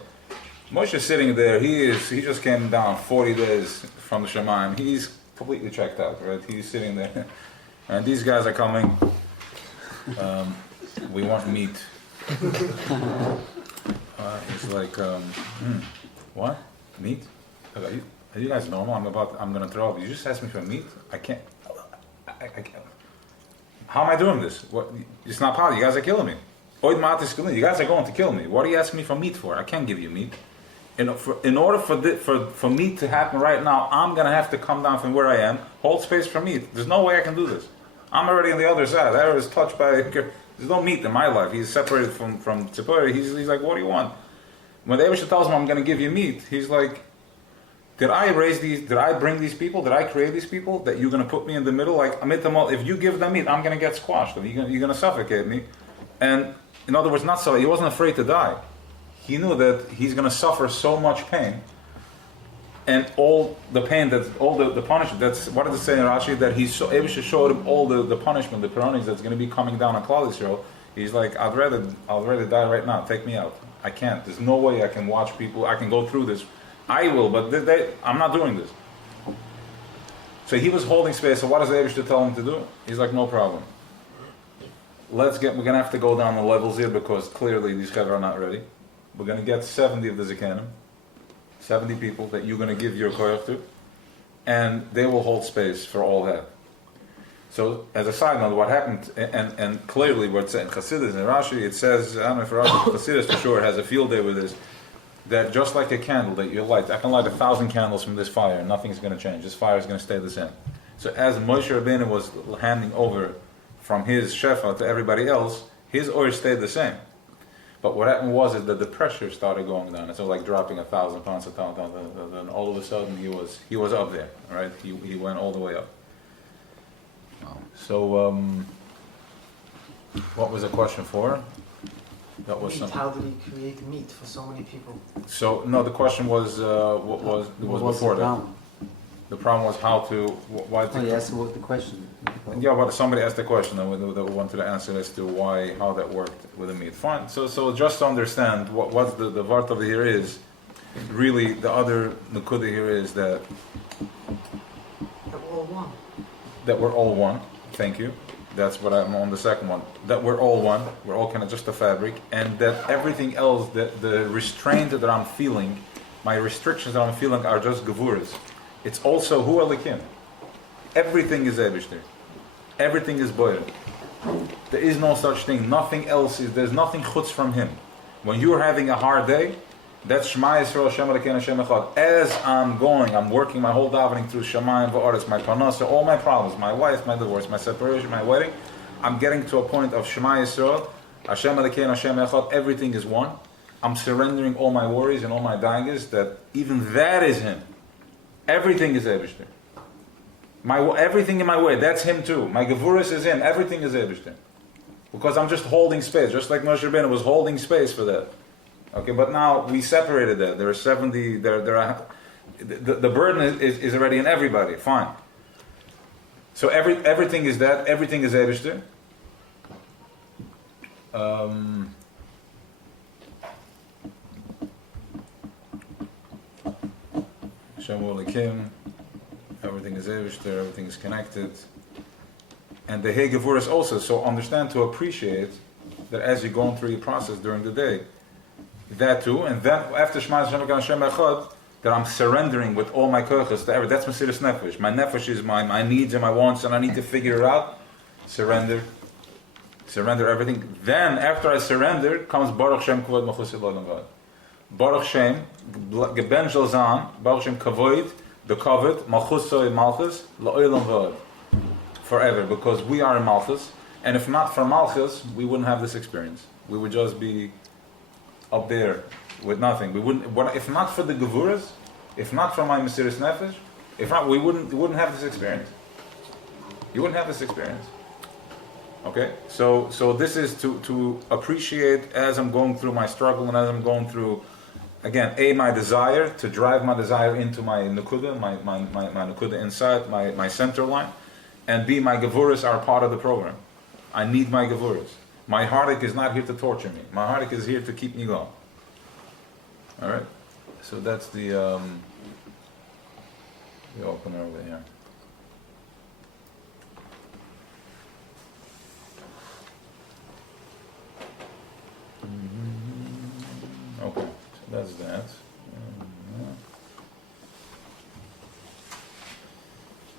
Moshe is sitting there. He just came down 40 days from the Shemaim. He's completely checked out, right? He's sitting there. And these guys are coming. We want meat. It's like, what? Meat? Are you guys normal? I'm gonna throw up. You just asked me for meat? I can't. How am I doing this? What? It's not possible. You guys are killing me. You guys are going to kill me. What are you asking me for meat for? I can't give you meat. In order for meat to happen right now, I'm gonna have to come down from where I am, hold space for meat. There's no way I can do this. I'm already on the other side. I was touched by. There's no meat in my life. He's separated from Tzipori. He's like, what do you want? When the Eibishter tells him, I'm going to give you meat, he's like, did I bring these people? Did I create these people? That you're going to put me in the middle? Like, if you give them meat, I'm going to get squashed. You're going to suffocate me. And in other words, not so. He wasn't afraid to die. He knew that he's going to suffer so much pain. And all the pain, all the punishment, that's, what does it say in Rashi? That Eibishter showed him all the punishment, the penalties that's going to be coming down on Klal Yisrael. He's like, I'd rather die right now. Take me out. I can't. There's no way I can watch people. I can go through this. I will, but I'm not doing this. So he was holding space. So what does Eibishter tell him to do? He's like, no problem. We're going to have to go down the levels here because clearly these guys are not ready. We're going to get 70 of the Zekanim. 70 people that you're going to give your koyach to, and they will hold space for all that. So, as a side note, what happened, and clearly what it's in Chassidus and Rashi, it says, I don't know if Rashi, Chassidus for sure has a field day with this, that just like a candle that you light, I can light 1,000 candles from this fire, and nothing's going to change. This fire is going to stay the same. So, as Moshe Rabbeinu was handing over from his shefa to everybody else, his oil stayed the same. But what happened was that the pressure started going down. It's like dropping 1,000 pounds, and all of a sudden he was up there, right? He went all the way up. So, what was the question for? That was meat. How did he create meat for so many people? So no, the question was what was before that. The problem was how to. Why? Oh, yes. What the question? Yeah, but somebody asked the question and we wanted to answer as to how that worked with the meat. Fine. So just to understand what's the vart of the here is, really the other nukuda here is that we're all one. That we're all one. Thank you. That's what I'm on the second one. That we're all one. We're all kind of just a fabric, and that everything else, the restraint that I'm feeling, my restrictions that I'm feeling are just gevuras. It's also hu alikim. Everything is Eibishter. Everything is boyer. There is no such thing. Nothing else is. There's nothing chutz from him. When you're having a hard day, that's Shema Yisrael Hashem Elokeinu Hashem Echad. As I'm working my whole davening through Shemayim v'Aretz, my parnasa, all my problems, my wife, my divorce, my separation, my wedding, I'm getting to a point of Shema Yisrael Hashem Elokeinu Hashem Echad. Everything is one. I'm surrendering all my worries and all my daigas. That even that is him. Everything is Eibishter. Everything in my way, that's him too. My gevuras is him. Everything is Eibishter. Because I'm just holding space, just like Moshe Rabbeinu was holding space for that. Okay, but now we separated that. There are 70. There are the burden is already in everybody. Fine. So everything is that. Everything is Eibishter. Shem Olikim. Everything is Eibishter. Everything is connected. And the Hey Gevuras also. So understand to appreciate that as you're going through your process during the day. That too, and then after Shema Hashem Echad, that I'm surrendering with all my kochas to everything. That's Mesiras Nefesh. My nefesh is my needs and my wants, and I need to figure it out. Surrender everything. Then after I surrender, comes Baruch Shem Kavod Malchus Elolam Vad. Baruch Shem Geben Shel Zan, Baruch Shem Kavod, the Kavod Malchus Malchus La'olam Vad, forever, because we are in Malchus. And if not for Malchus, we wouldn't have this experience. We would just be up there with nothing. We wouldn't. If not for the Gevuras, if not for my Mesiris Nefesh, if not, we wouldn't have this experience. You wouldn't have this experience. Okay, so this is to appreciate as I'm going through my struggle and as I'm going through, again, my desire, to drive my desire into my Nakuda, my Nakuda inside, my center line, and my Gevuras are part of the program. I need my Gevuras. My heartache is not here to torture me. My heartache is here to keep me going. Alright? So that's the opener over here. Okay, so that's that.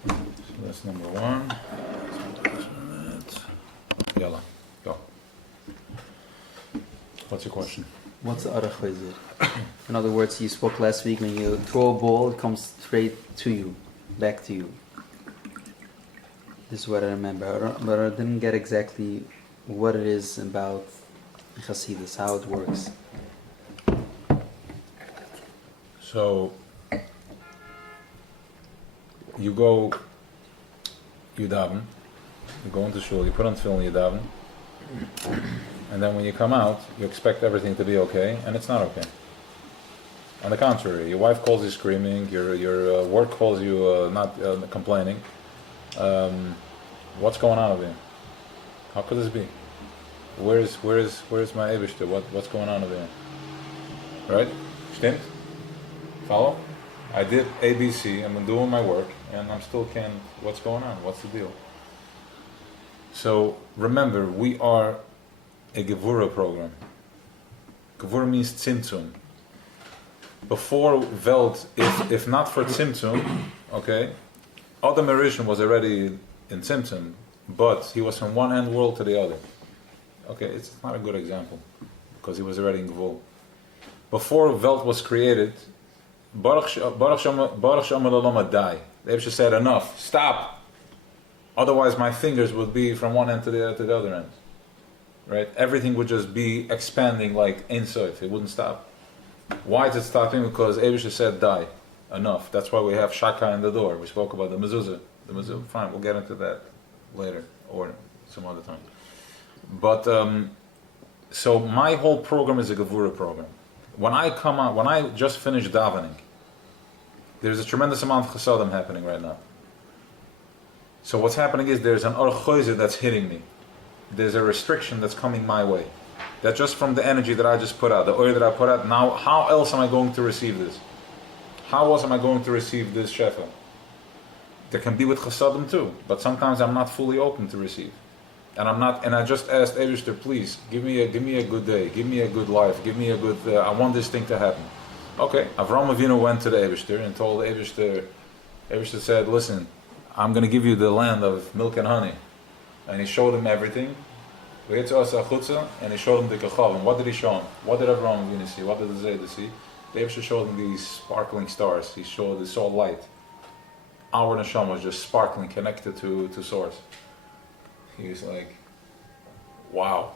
So that's number one. Yalla, go. What's your question? What's the other chayzer? In other words, you spoke last week when you throw a ball, it comes straight to you, back to you. This is what I remember, but I didn't get exactly what it is about Hasidus, how it works. So, you go, you daven, you go into shul, you put on tefillin, you daven, and then when you come out, you expect everything to be okay, and it's not okay. On the contrary, your wife calls you screaming, your work calls you not complaining. What's going on over here? How could this be? Where's my Eibishter? What's going on over here? Right? Stimmt? Follow? I did ABC, I'm doing my work, and I'm still can't, what's going on? What's the deal? So, remember, we are a Gevura program. Gevura means Tzimtzum. Before Welt, if not for Tzimtzum, okay, Adam Erishan was already in Tzimtzum, but he was from one end world to the other. Okay, it's not a good example, because he was already in Gevul. Before Welt was created, Baruch Shem Olam die. The Eibusha said, enough, stop. Otherwise my fingers would be from one end to the other end. Right? Everything would just be expanding like inside. It wouldn't stop. Why is it stopping? Because Eibusha said, die. Enough. That's why we have Shaka in the door. We spoke about the mezuzah. The mezuzah, fine, we'll get into that later or some other time. But, so my whole program is a Gevura program. When I come out, when I just finished davening, there's a tremendous amount of chasadim happening right now. So what's happening is there's an orchoizer that's hitting me. There's a restriction that's coming my way. That's just from the energy that I just put out, the oil that I put out. Now, how else am I going to receive this? How else am I going to receive this shefa? There can be with chasadim too, but sometimes I'm not fully open to receive. And I'm not, and I just asked Eibishter, please, give me a good day, give me a good life, give me a good, I want this thing to happen. Okay, Avraham Avinu went to the Eibishter and told Eibishter said, listen, I'm going to give you the land of milk and honey. And he showed him everything. And he showed him the Kechavim. What did he show him? What did Avraham Avinu see? What did the Zayda see? The Eibishter showed him these sparkling stars. He saw light. Our neshama was just sparkling, connected to source. He was like, wow,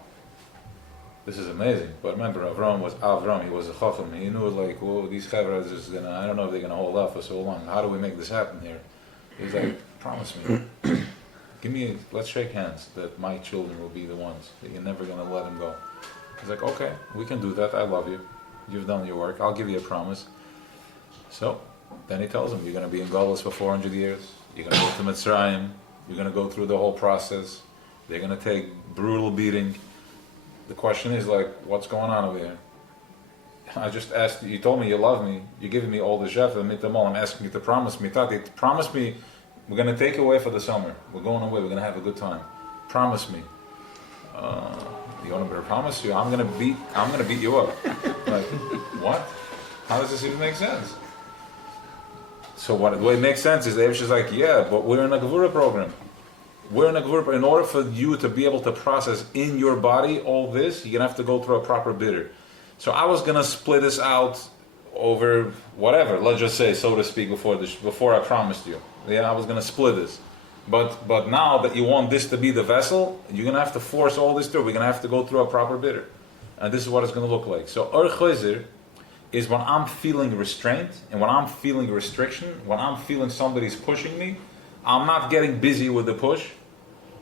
this is amazing. But remember, Avram was Avram, he was a Chacham. He knew, like, whoa, these Chavras is gonna, I don't know if they're gonna hold up for so long. How do we make this happen here? He's like, promise me, let's shake hands that my children will be the ones, that you're never gonna let them go. He's like, okay, we can do that, I love you. You've done your work, I'll give you a promise. So, then he tells him, you're gonna be in Galus for 400 years, you're gonna go to Mitzrayim, you're gonna go through the whole process. They're going to take brutal beating. The question is, like, what's going on over here? I just asked you, you told me you love me, you're giving me all the shefa, I'm asking you to promise me, Tati, promise me, we're going to take you away for the summer, we're going away, we're going to have a good time. Promise me. You want me to promise you? I'm going to beat you up. Like, what? How does this even make sense? So the way it makes sense is the Eibush is like, yeah, but we're in a Gevura program. We're in a Gevura. In order for you to be able to process in your body all this, you're going to have to go through a proper bitter. So I was going to split this out over whatever, let's just say, so to speak, before I promised you. Yeah, I was going to split this. But now that you want this to be the vessel, you're gonna have to force all this through. We're gonna have to go through a proper bidder, and this is what it's gonna look like. So Or Chayzer is when I'm feeling restraint and when I'm feeling restriction, when I'm feeling somebody's pushing me, I'm not getting busy with the push.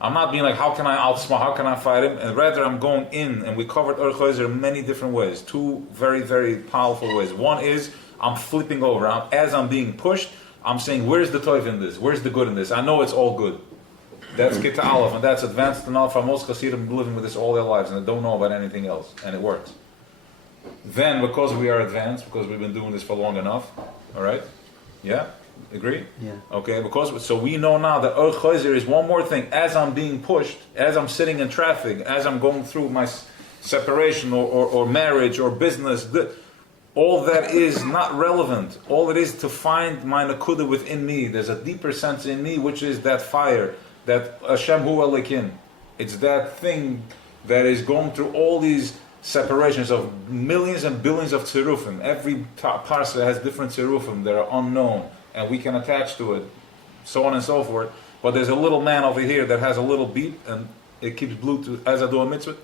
I'm not being like, how can I outsmart, how can I fight him? And rather I'm going in, and we covered Or Chayzer in many different ways. Two very, very powerful ways. One is I'm flipping over. As I'm being pushed, I'm saying, where's the toiv in this? Where's the good in this? I know it's all good. That's Kita Aleph, and that's advanced enough. Most Hasidim living with this all their lives, and they don't know about anything else, and it works. Then, because we are advanced, because we've been doing this for long enough, all right? Yeah? Agree? Yeah. Okay, so we know now that Or Chayzer is one more thing. As I'm being pushed, as I'm sitting in traffic, as I'm going through my separation or marriage or business, all that is not relevant. All it is to find my nakuda within me. There's a deeper sense in me, which is that fire, that Hashem Hu Elikim. It's that thing that is going through all these separations of millions and billions of tzirufim. Every parsa has different tzirufim that are unknown, and we can attach to it, so on and so forth. But there's a little man over here that has a little beep, and it keeps Bluetooth. As I do a mitzvah,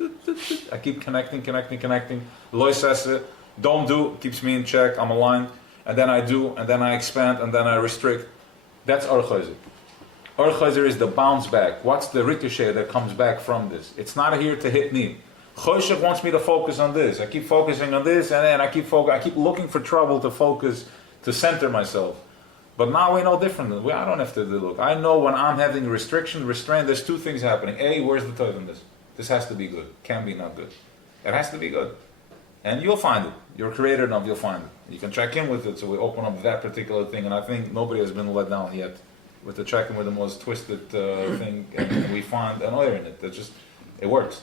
I keep connecting. Loi says don't do, keeps me in check, I'm aligned, and then I do, and then I expand, and then I restrict. That's Or Chayzer. Or Chayzer is the bounce back. What's the ricochet that comes back from this? It's not here to hit me. Choshech wants me to focus on this. I keep focusing on this, and then I keep looking for trouble to focus, to center myself. But now we know differently. I don't have to look. I know when I'm having restraint, there's two things happening. A, where's the toiv in this? This has to be good. Can be not good. It has to be good. And you'll find it. You're creator enough, you'll find it. You can check in with it, so we open up that particular thing, and I think nobody has been let down yet with the checking with the most twisted thing, and we find an oil in it. It works.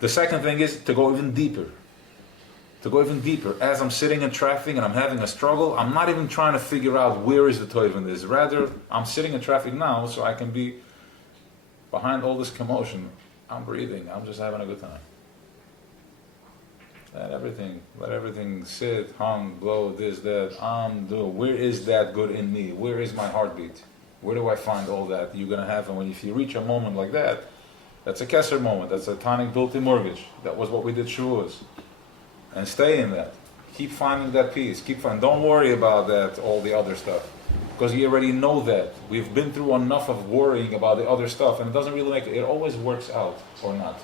The second thing is to go even deeper. As I'm sitting in traffic and I'm having a struggle, I'm not even trying to figure out where is the toiv in this. Rather, I'm sitting in traffic now, so I can be behind all this commotion. I'm breathing. I'm just having a good time. Let everything sit, hung, blow, this, that. I'm doing. Where is that good in me? Where is my heartbeat? Where do I find all that you're going to have? And if you reach a moment like that, that's a Kesser moment. That's a tonic built-in mortgage. That was what we did Shavuos. And stay in that. Keep finding that peace. Don't worry about that, all the other stuff. Because you already know that. We've been through enough of worrying about the other stuff, and it doesn't really it always works out, or not.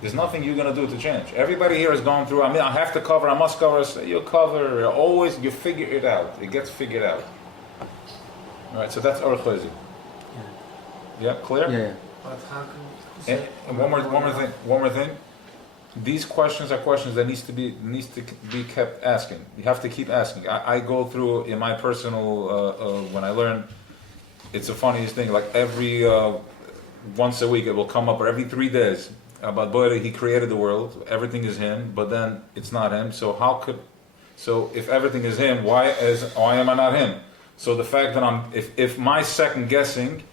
There's nothing you're going to do to change. Everybody here has gone through, I have to cover, I must cover. You'll cover, you figure it out. It gets figured out. Alright, so that's Or Chayzer. Yeah, clear? Yeah. But how And one more thing. These questions are questions that needs to be kept asking. You have to keep asking. I go through in my personal when I learn. It's the funniest thing. Like every once a week, it will come up, or every 3 days about Boyer. He created the world. Everything is him, but then it's not him. So if everything is him, why am I not him? So the fact that if my second guessing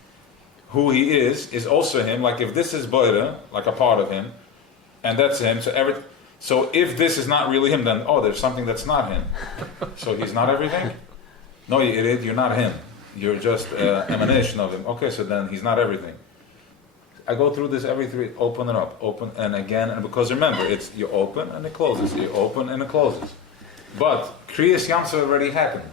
who he is also him. Like if this is Boyer, like a part of him. And that's him. So if this is not really him, then there's something that's not him. So he's not everything? No, you idiot, you're not him. You're just an emanation of him. Okay, so then he's not everything. I go through this every 3, open it up, open and again, and because remember, it's you open and it closes, you open and it closes. But Kriyas Yamsuf already happened.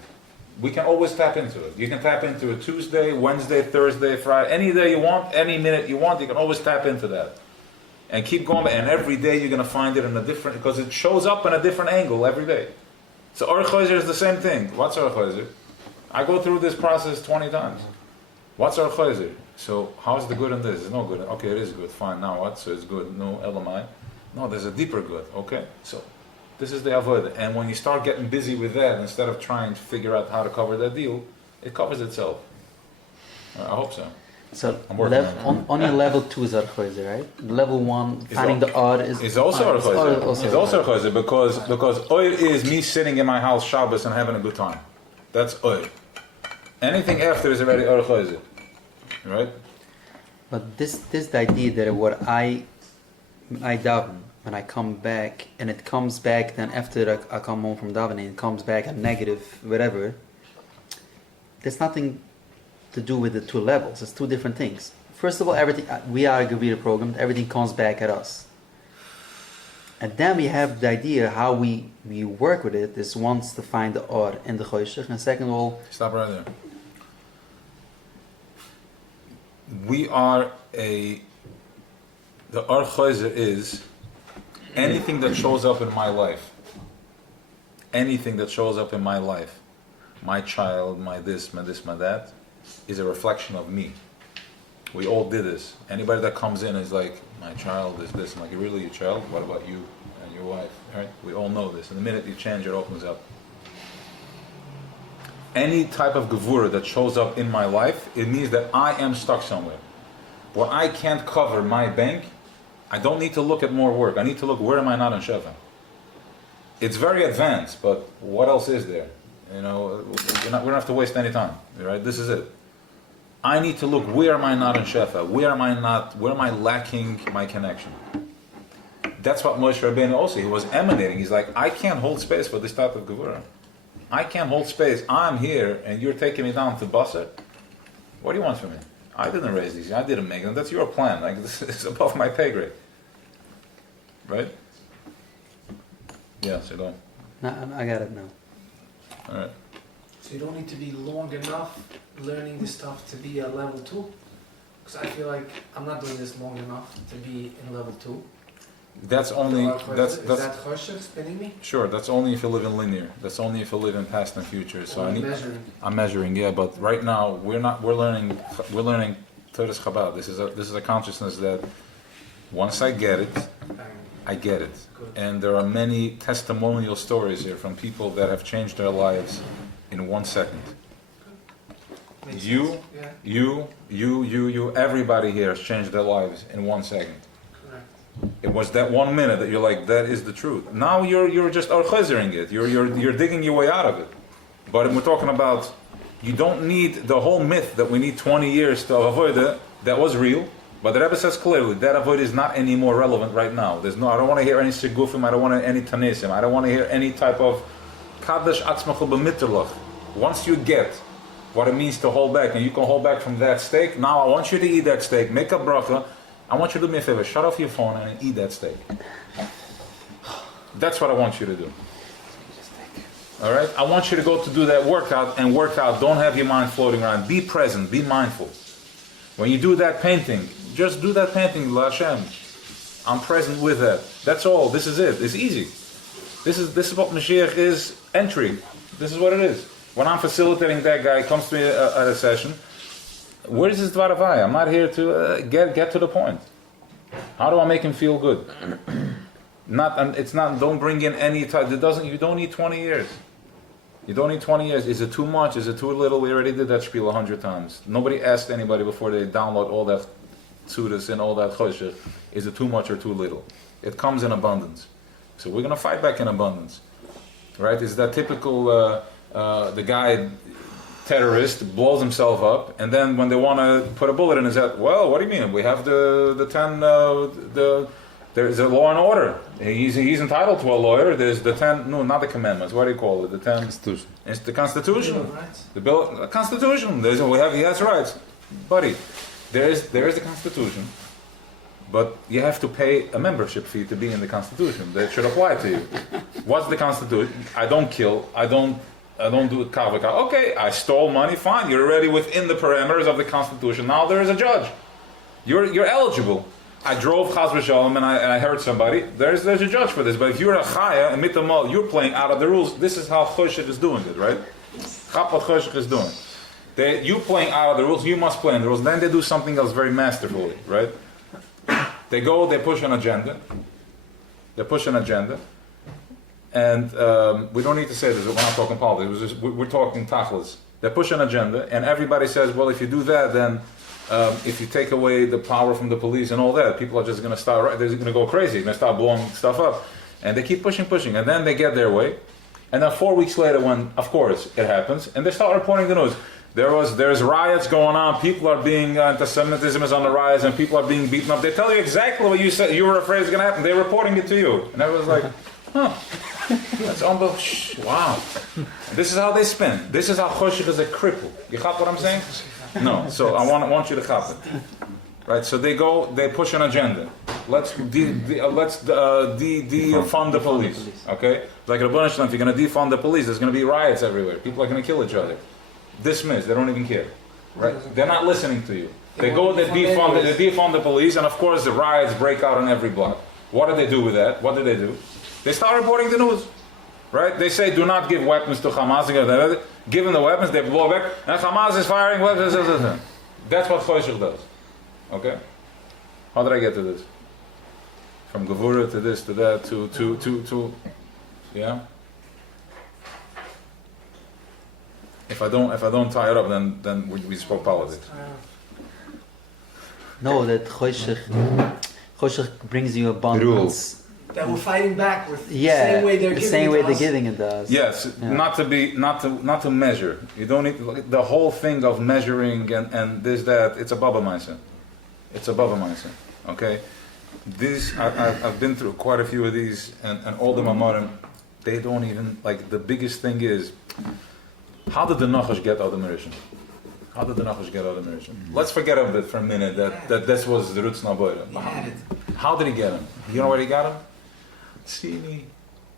We can always tap into it. You can tap into it Tuesday, Wednesday, Thursday, Friday, any day you want, any minute you want, you can always tap into that. And keep going, and every day you're going to find it in a different, because it shows up in a different angle every day. So Or Chayzer is the same thing. What's Or Chayzer? I go through this process 20 times. What's Or Chayzer? So how's the good in this? It's no good. Okay, it is good. Fine. Now what? So it's good. No Elamai. No, there's a deeper good. Okay. So this is the avoid. And when you start getting busy with that, instead of trying to figure out how to cover that deal, it covers itself. I hope so. So on your level 2 is Or Chayzer, right? Level 1, finding the odd is. It's also Or Chayzer. It's also Or Chayzer because oil is me sitting in my house Shabbos and having a good time. That's oil. Anything after is already Or Chayzer, right? But this the idea that what I daven when I come back, and it comes back then after I come home from davening, it comes back a negative whatever. There's nothing to do with the two levels. It's two different things. First of all, everything we are a Gevira program. Everything comes back at us, and then we have the idea how we work with it. Is once to find the or and the choshech, and second of all, Stop right there. We are the Or Chozer is anything that shows up in my life. Anything that shows up in my life, my child, my this, my that, is a reflection of me. We all did this. Anybody that comes in is like, my child is this. I'm like, really, your child? What about you and your wife? Right? We all know this. And the minute you change, it opens up. Any type of gevura that shows up in my life, it means that I am stuck somewhere. Where I can't cover my bank, I don't need to look at more work. I need to look, where am I not in Sheva? It's very advanced, but what else is there? You know, we don't have to waste any time, right? This is it. I need to look, where am I not in Shefa? Where am I lacking my connection? That's what Moshe Rabbeinu also, he was emanating. He's like, I can't hold space for this type of Gevura. I can't hold space. I'm here, and you're taking me down to Basar. What do you want from me? I didn't raise these. I didn't make them. That's your plan. Like, this is above my pay grade. Right? Yeah, so go. no, I got it now. All right. So you don't need to be long enough learning this stuff to be a level 2? Because I feel like I'm not doing this long enough to be in level 2. That's only, Is that Choshech spinning me? sure, that's only if you live in linear. That's only if you live in past and future. So Or I need, measuring. I'm measuring, yeah, but right now we're learning Torah's Chabad. This is a consciousness that once I get it, I get it. Good. And there are many testimonial stories here from people that have changed their lives in 1 second. Makes You, sense. Yeah, you, everybody here has changed their lives in 1 second. correct. It was that 1 minute that you're like, that is the truth. Now you're just archazering it. You're digging your way out of it. But we're talking about, you don't need the whole myth that we need 20 years to avoid it. That was real. But the Rebbe says clearly that avoid is not any more relevant right now. I don't want to hear any sigufim. I don't want any tanesim. I don't want to hear any type of kadosh atzmachu b'mitrlach. Once you get what it means to hold back, and you can hold back from that steak. Now I want you to eat that steak. Make a bracha. I want you to do me a favor. Shut off your phone and eat that steak. That's what I want you to do. All right. I want you to go to do that workout and work out. Don't have your mind floating around. Be present. Be mindful. When you do that painting, just do that painting, La Hashem. I'm present with that. That's all. This is it. It's easy. This is what Mashiach is entry. This is what it is. When I'm facilitating that guy, comes to me at a session, where is his Dvar Havaya? I'm not here to get to the point. How do I make him feel good? Don't bring in any type. You don't need 20 years. You don't need 20 years. Is it too much? Is it too little? We already did that spiel 100 times. Nobody asked anybody before they download all that tzudas and all that choshech. Is it too much or too little? It comes in abundance. So we're going to fight back in abundance. Right? It's that typical, the guy, terrorist, blows himself up, and then when they want to put a bullet in his head, well, what do you mean? We have there's a law and order. He's entitled to a lawyer. There's the 10, no, not the commandments. What do you call it? The 10 Constitution. It's the Constitution. Bill of Rights. The bill, the Constitution. He has rights, buddy. There is the Constitution, but you have to pay a membership fee to be in the Constitution. That should apply to you. What's the Constitution? I don't kill. I don't do kavaka. Okay, I stole money. Fine. You're already within the parameters of the Constitution. Now there is a judge. You're eligible. I drove Chaz v'Shalom and I hurt somebody. There's a judge for this. But if you're a chaya and mitamal, you're playing out of the rules. This is how Choshech is doing it, right? Chap what Choshech is doing. You playing out of the rules. You must play in the rules. Then they do something else very masterfully, right? They push an agenda. And we don't need to say this. We're not talking politics. We're talking tachlis. They push an agenda, and everybody says, well, if you do that, then if you take away the power from the police and all that, people are just going to start, they're going to go crazy, they're going to start blowing stuff up. And they keep pushing, and then they get their way. And then 4 weeks later, when, of course, it happens, and they start reporting the news. There's riots going on, people are being, anti-Semitism is on the rise, and people are being beaten up. They tell you exactly what you said, you were afraid is going to happen. They're reporting it to you. And everyone's like, huh, that's unbelievable. Wow. This is how they spin. This is how Choshech is a cripple. You got what I'm saying? No. So I want you to cop it. Right. So they push an agenda. Let's defund the police. Okay. Like Rabbanah Shalom, if you're going to defund the police, there's going to be riots everywhere. People are going to kill each other. Dismiss. They don't even care. Right. They're not listening to you. They defund the police, and of course the riots break out on every block. What do they do with that? What do? They start reporting the news. Right? They say, do not give weapons to Hamas. Give them the weapons, they blow back, and Hamas is firing weapons. That's what Choshech does. Okay? How did I get to this? From Gevura to this, to that, to yeah? If I don't tie it up, then we spoke politics. No, that Choshech brings you abundance. That we're fighting back with the Yeah, same way they're the giving same it way to they're us. giving it to us. Yes, Yeah. not to measure. You don't need the whole thing of measuring and this that. It's a baba mindset. It's a baba mindset. Okay, I've been through quite a few of these, and all the mamarim, they don't even like. The biggest thing is, how did the Nachash get out of Merishon? How did the Nachash get out of Merishon? Let's forget about it for a minute. That this was the Rutz Naboyra. How did he get him? You know where he got him? See me.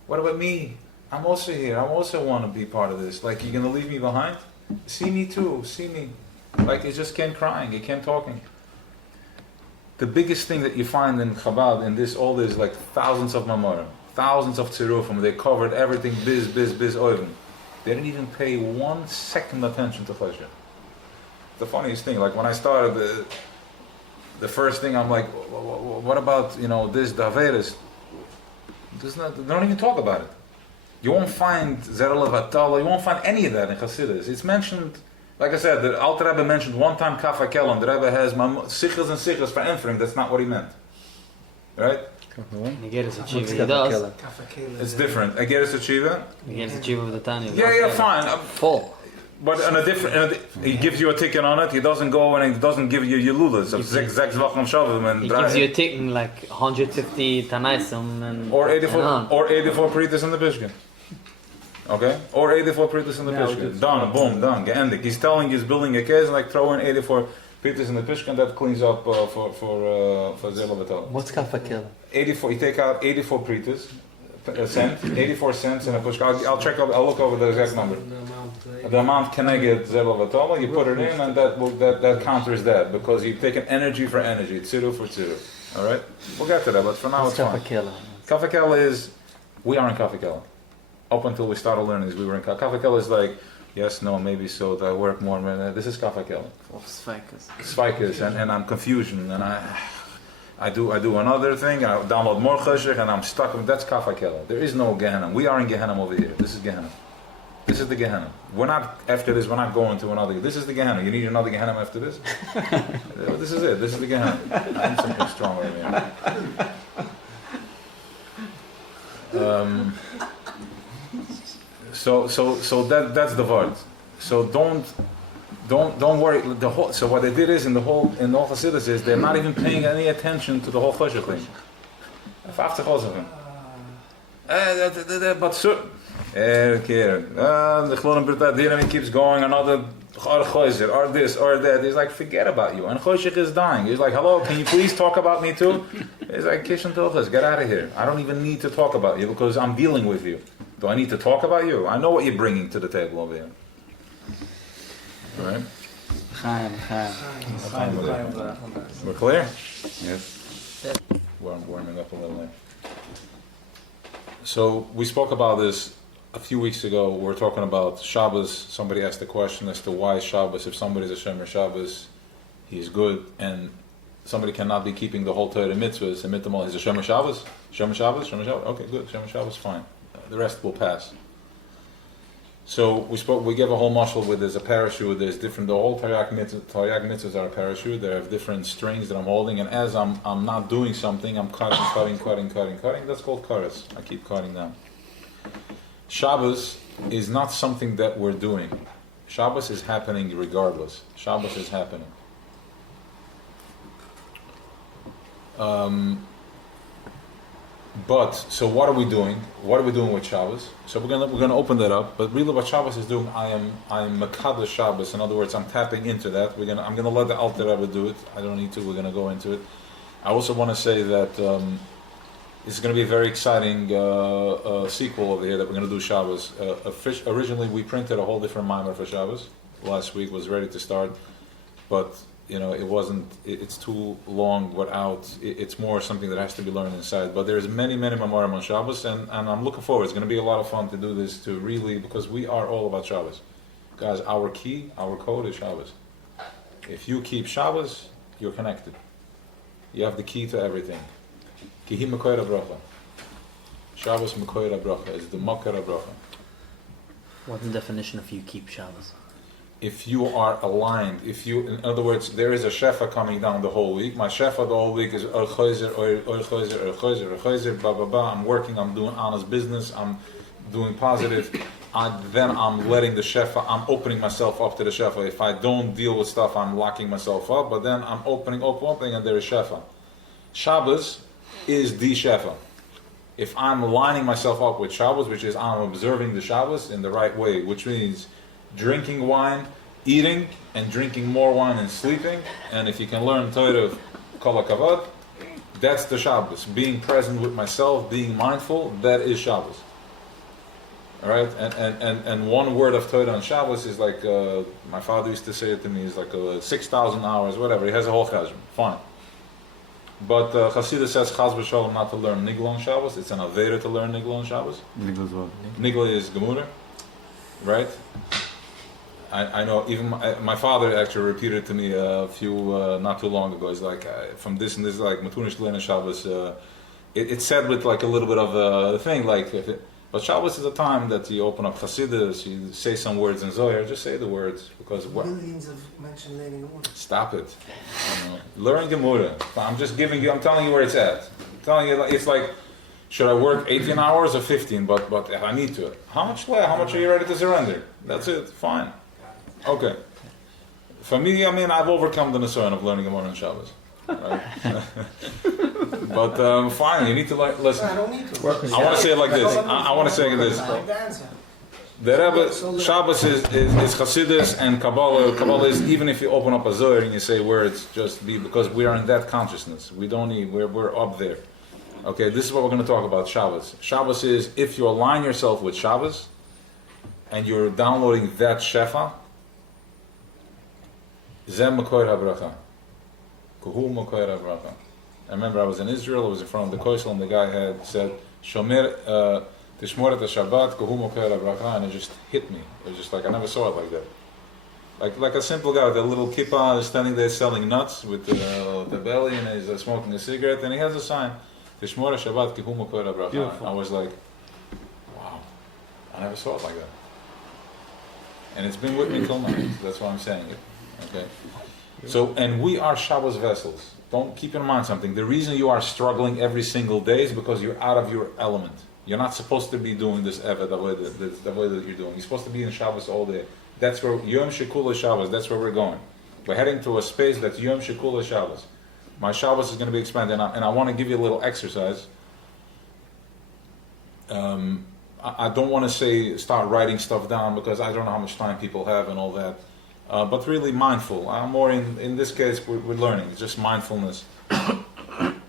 What about me? I'm also here. I also want to be part of this. Like, you're going to leave me behind? See me too. See me. Like, he just came crying. He came talking. The biggest thing that you find in Chabad, in all this, like thousands of Mamorim, thousands of Tzirufim, they covered everything, biz, oivim. They didn't even pay 1 second attention to Choshe. The funniest thing, like when I started, the first thing I'm like, what about, this, the Averis? They don't even talk about it. You won't find Zerah Levatala, you won't find any of that in Chassidus. It's mentioned, like I said, the Alter Rebbe mentioned one time Kafa Kelam. The Rebbe has sichas and sichas for entering. That's not what he meant. Right? Negeres Achiva, he does. It's different. Ageres Achiva? Negeres Achiva with the Tanya. Yeah, fine. Full. But on a different, he gives you a ticket on it. He doesn't go and he doesn't give you Yelulas of Zechor Yom Shabbos and He gives you a tick in like 150 Tanaisim and or 84 and or 84 Pritas in the Pishkin. Okay? Or 84 Pritas in the Pishkin. Done, boom, done. Geendik. He's telling you he's building a case and like throw in 84 Pritas in the Pishkin, that cleans up for Zelo Batal. What's Kafakil? 84, you take out 84 Pritas, a cent, 84 cents in a pushka. I'll look over the exact number. The amount can I get Zelo Batal, you put it in and that counters that because you've taken energy for energy, tziru for tziru. Alright? We'll get to that, but for now What's it's fine. Kafakil? Kafakela is, we are in Kafakela. Up until we started learning this, we were in Kafakela is like, yes, no, maybe so, do I work more? This is Kafakela. Svikas, and I'm confusion, and I do another thing, and I download more Choshech, and I'm stuck with, that's Kafakela. There is no Gehenna. We are in Gehenna over here. This is Gehenna. This is the Gehenna. We're not, after this, we're not going to another, this is the Gehenna. You need another Gehenna after this? This is it, this is the Gehenna. I need something stronger in here. So that's the word. So don't worry. So what they did is in the whole Chassidus is they're not even paying any attention to the whole Choshech thing. But so the Chlon B'Tadinam keeps going another Choshech or this or that. He's like, forget about you. And Choshech is dying. He's like, hello, can you please talk about me too? He's like, Kishan Tochas, get out of here. I don't even need to talk about you because I'm dealing with you. Do I need to talk about you? I know what you're bringing to the table over here. All right? We're clear? Yes. We're warming up a little there. So we spoke about this a few weeks ago. We were talking about Shabbos. Somebody asked a question as to why Shabbos. If somebody's a Shomer Shabbos, he's good, and somebody cannot be keeping the whole Torah mitzvahs. And mitzvah, he's a Shomer Shabbos? Shomer Shabbos? Okay, good. Shomer Shabbos, fine. The rest will pass. So we gave a whole mashal with there's a parachute, there's different, the whole Taryag mitzvahs are a parachute, they have different strings that I'm holding, and as I'm not doing something, I'm cutting, that's called karas. I keep cutting down. Shabbos is not something that we're doing. Shabbos is happening regardless. Shabbos is happening. But so what are we doing? What are we doing with Shabbos? So we're gonna open that up. But really, what Shabbos is doing, I am Mekadosh Shabbos. In other words, I'm tapping into that. I'm gonna let the Alter Rebbe do it. I don't need to. We're gonna go into it. I also want to say that it's going to be a very exciting sequel over here that we're going to do Shabbos. Originally, we printed a whole different mimer for Shabbos. Last week was ready to start, but it wasn't. It's too long without. It's more something that has to be learned inside. But there's many mamarim on Shabbos, and I'm looking forward. It's going to be a lot of fun to do this because we are all about Shabbos, guys. Our key, our code is Shabbos. If you keep Shabbos, you're connected. You have the key to everything. Kihi Mekoyer Bracha. Shabbos Mekoyer Bracha is the Makar Bracha. What's the definition of you keep Shabbos? If you are aligned, in other words, there is a shefa coming down the whole week. My shefa the whole week is choizer, blah blah blah. I'm working. I'm doing honest business. I'm doing positive. Then I'm letting the shefa. I'm opening myself up to the shefa. If I don't deal with stuff, I'm locking myself up. But then I'm opening, and there is shefa. Shabbos is the shefa. If I'm lining myself up with Shabbos, which is I'm observing the Shabbos in the right way, which means drinking wine, eating, and drinking more wine and sleeping. And if you can learn Torah Kol HaKavod, that's the Shabbos. Being present with myself, being mindful, that is Shabbos. All right, and one word of Torah on Shabbos is like my father used to say it to me. Is like 6,000 hours, whatever. He has a whole chazon. Fine. But Chassidus says Chaz v'Shalom not to learn Nigla on Shabbos. It's an avera to learn Nigla on Shabbos. Nigla is what? Nigla is Gemura, right? I know. Even my father actually repeated it to me a few not too long ago. He's like from this and this, like Matunish Lena Shabbos. It's said with like a little bit of a thing, like. But Shabbos is a time that you open up Chassidus, you say some words in Zohar, just say the words, because what? Millions of mentioned later in the morning. Stop it. Learn Gemara. I'm telling you where it's at. I'm telling you, it's like, should I work 18 hours or 15? But I need to. How much are you ready to surrender? That's it. Fine. Okay. For me, I've overcome the Nisayon of learning Gemara on Shabbos. Right? But fine, you need to listen. I don't need to. I want to say it like this. I want to say it like this. The Rebbe, Shabbos is Chassidus and Kabbalah. Kabbalah is, even if you open up a Zohar and you say words, just be, because we are in that consciousness. We don't need, we're up there. Okay, this is what we're going to talk about, Shabbos. Shabbos is, if you align yourself with Shabbos, and you're downloading that Shefa, Zem Mekoyer HaBracha. Kuhu Mekoyer HaBracha. I remember I was in Israel, I was in front of the Koisel, and the guy had said, Shomer, Tishmoret HaShabbat, Kuhu Mekoyer HaBracha, and it just hit me. It was just like, I never saw it like that. Like a simple guy with a little kippah standing there selling nuts with the belly, and he's smoking a cigarette, and he has a sign, Tishmoret HaShabbat, Kuhu Mekoyer HaBracha. Beautiful. I was like, wow, I never saw it like that. And it's been with me till now, that's why I'm saying it. Okay? So, and we are Shabbos vessels. Don't keep in mind something. The reason you are struggling every single day is because you're out of your element. You're not supposed to be doing this ever the way that you're doing. You're supposed to be in Shabbos all day. That's where Yom Shekula Shabbos. That's where we're going. We're heading to a space that's Yom Shekula Shabbos. My Shabbos is going to be expanded, and I want to give you a little exercise. I don't want to say start writing stuff down because I don't know how much time people have and all that. But really mindful. I'm more in this case, we're learning. It's just mindfulness.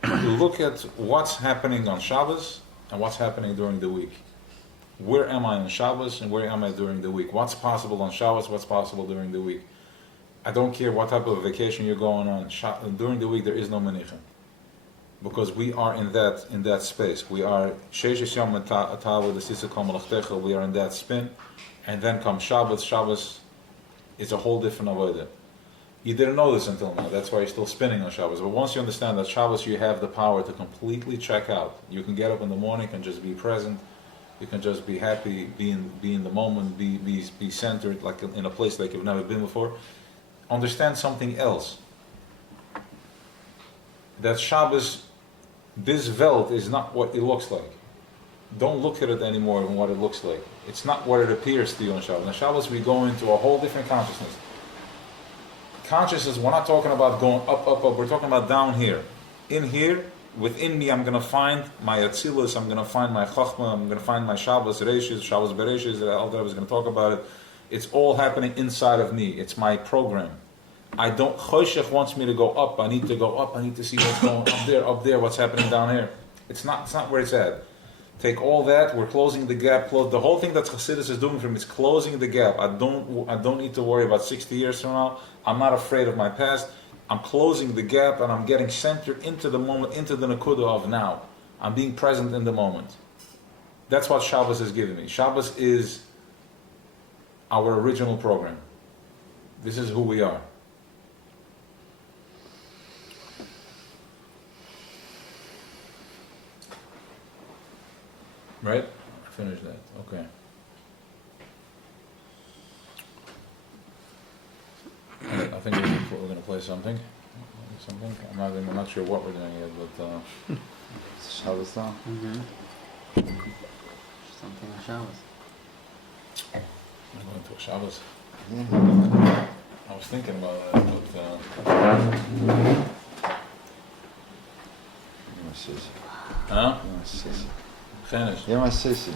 Look at what's happening on Shabbos and what's happening during the week. Where am I on Shabbos and where am I during the week? What's possible on Shabbos? What's possible during the week? I don't care what type of vacation you're going on. During the week, there is no menicha. Because we are in that space. We are Sheish Yom Atav the Sisa Kol Malachtecha. We are in that spin. And then comes Shabbos. Shabbos is a whole different avodah. You didn't know this until now. That's why you're still spinning on Shabbos. But once you understand that Shabbos, you have the power to completely check out. You can get up in the morning and just be present. You can just be happy, be in the moment, be centered, like in a place like you've never been before. Understand something else. That Shabbos, this Welt is not what it looks like. Don't look at it anymore than what it looks like. It's not what it appears to you on Shabbos. On Shabbos, we go into a whole different consciousness. Consciousness, we're not talking about going up. We're talking about down here. In here, within me, I'm going to find my Atzilus, I'm going to find my Chachma, I'm going to find my Shabbos Reishis, Shabbos Bereishis, the Elder was going to talk about it. It's all happening inside of me. It's my program. Choshech wants me to go up. I need to go up. I need to see what's going up there, what's happening down here. It's not where it's at. Take all that, we're closing the gap. The whole thing that Chassidus is doing for me is closing the gap. I don't need to worry about 60 years from now. I'm not afraid of my past. I'm closing the gap and I'm getting centered into the moment, into the Nakuda of now. I'm being present in the moment. That's what Shabbos is giving me. Shabbos is our original program. This is who we are. Right? I finished that. Okay. I think we're going to play something. I'm not sure what we're doing yet, but Shabbos song. Something on Shabbos. I'm going to a Shabbos. Yeah. I was thinking about that, but You're my sissy. huh? You're my sissy. Finished. You're my sissy.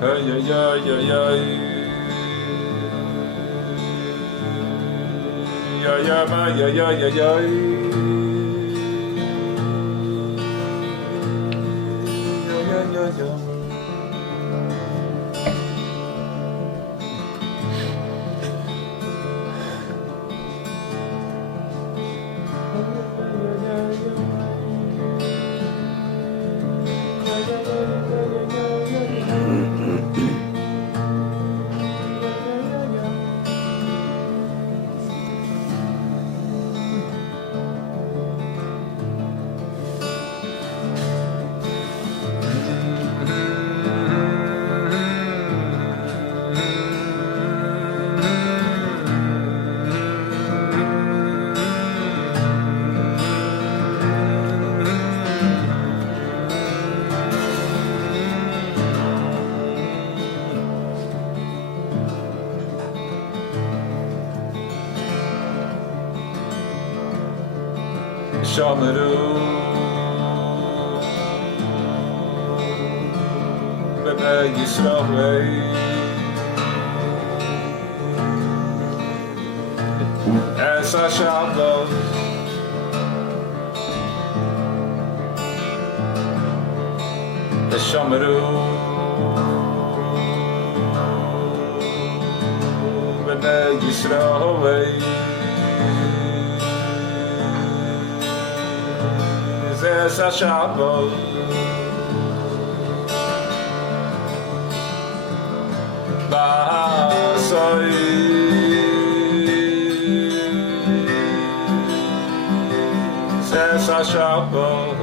Hey, yeah, yeah, yeah, yeah. Yeah, yeah, ma, yeah, yeah, yeah, yeah. Yeah, yeah, yeah, yeah. Shomeru B'nai Yisrael Es HaShabbos Shomeru B'nai Yisrael Es HaShabbos Ba'asoi Es HaShabbos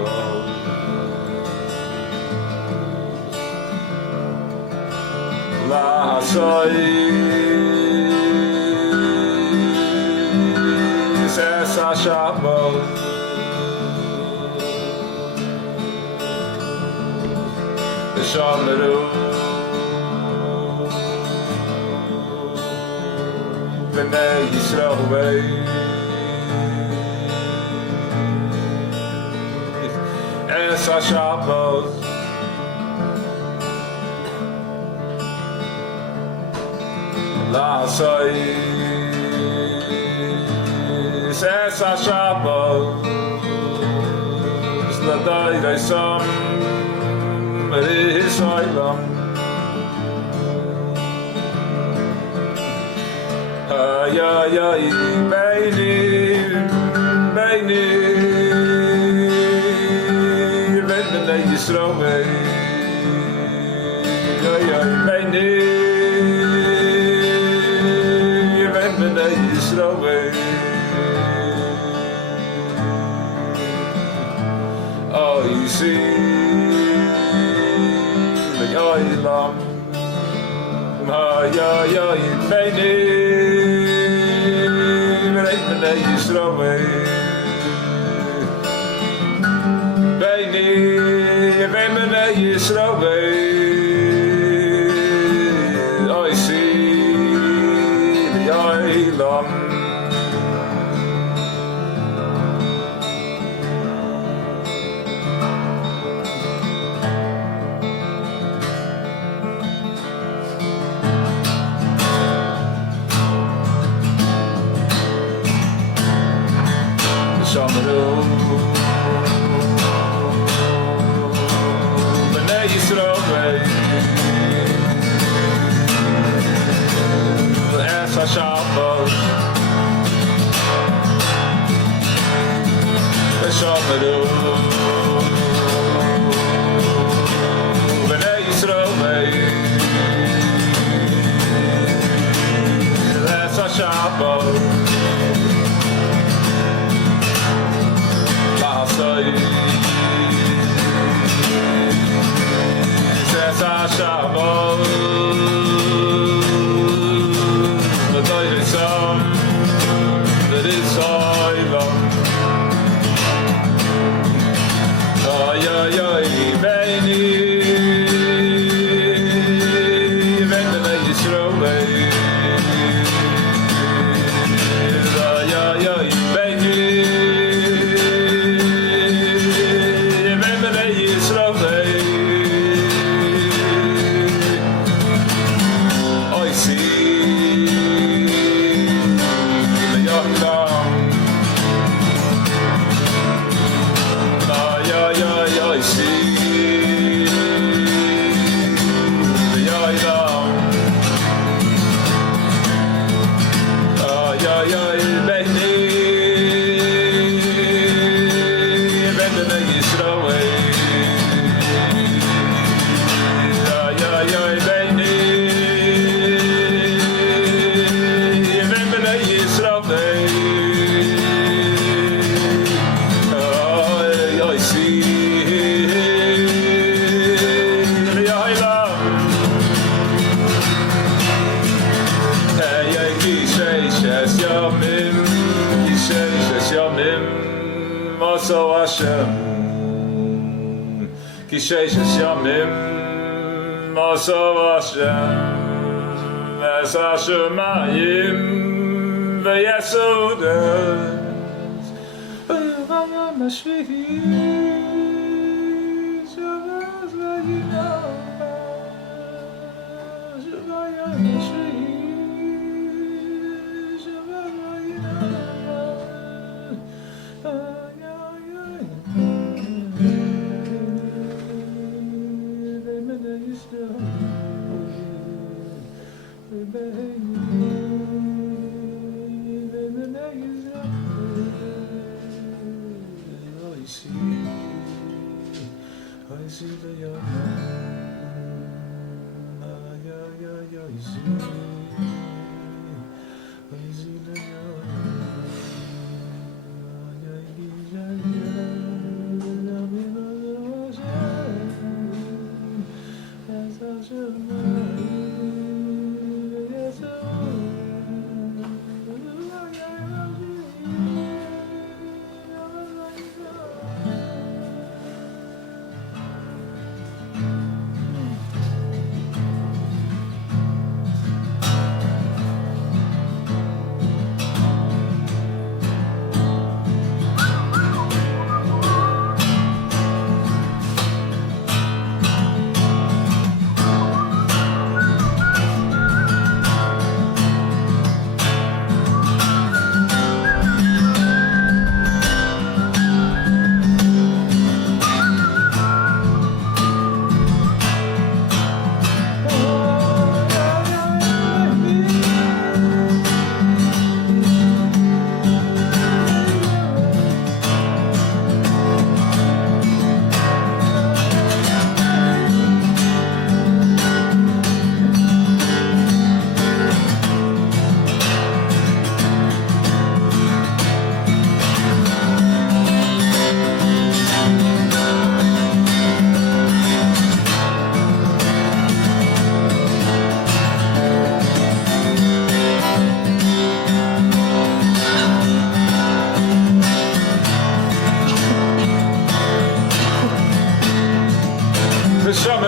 La'asoi Es HaShabbos Shomeru B'nai Yisrael Es HaShabbos La'asoi Es HaShabbos L'dai Reisom Is Olam Ay ay ay Beini Beini B'nai Yisrael Ay ay Beini B'nai Yisrael Oh you see Olam Ay ay ay Beini B'nai Yisrael Beini B'nai Yisrael I see the Olam Shomeru B'nai Yisrael Es HaShabbos Shomeru B'nai Yisrael Es HaShabbos Es HaShabbos L'dai Reisom Is Olam Ay ay ay Beini B'nai Yisrael Ay ay ay Beini B'nai Yisrael Kisheishes Yamim Masav Hashem Es Hashemayim Veyesodes Vayam Ashvihi Shavaz Vayinah Shavayam Ashvihi Shavaz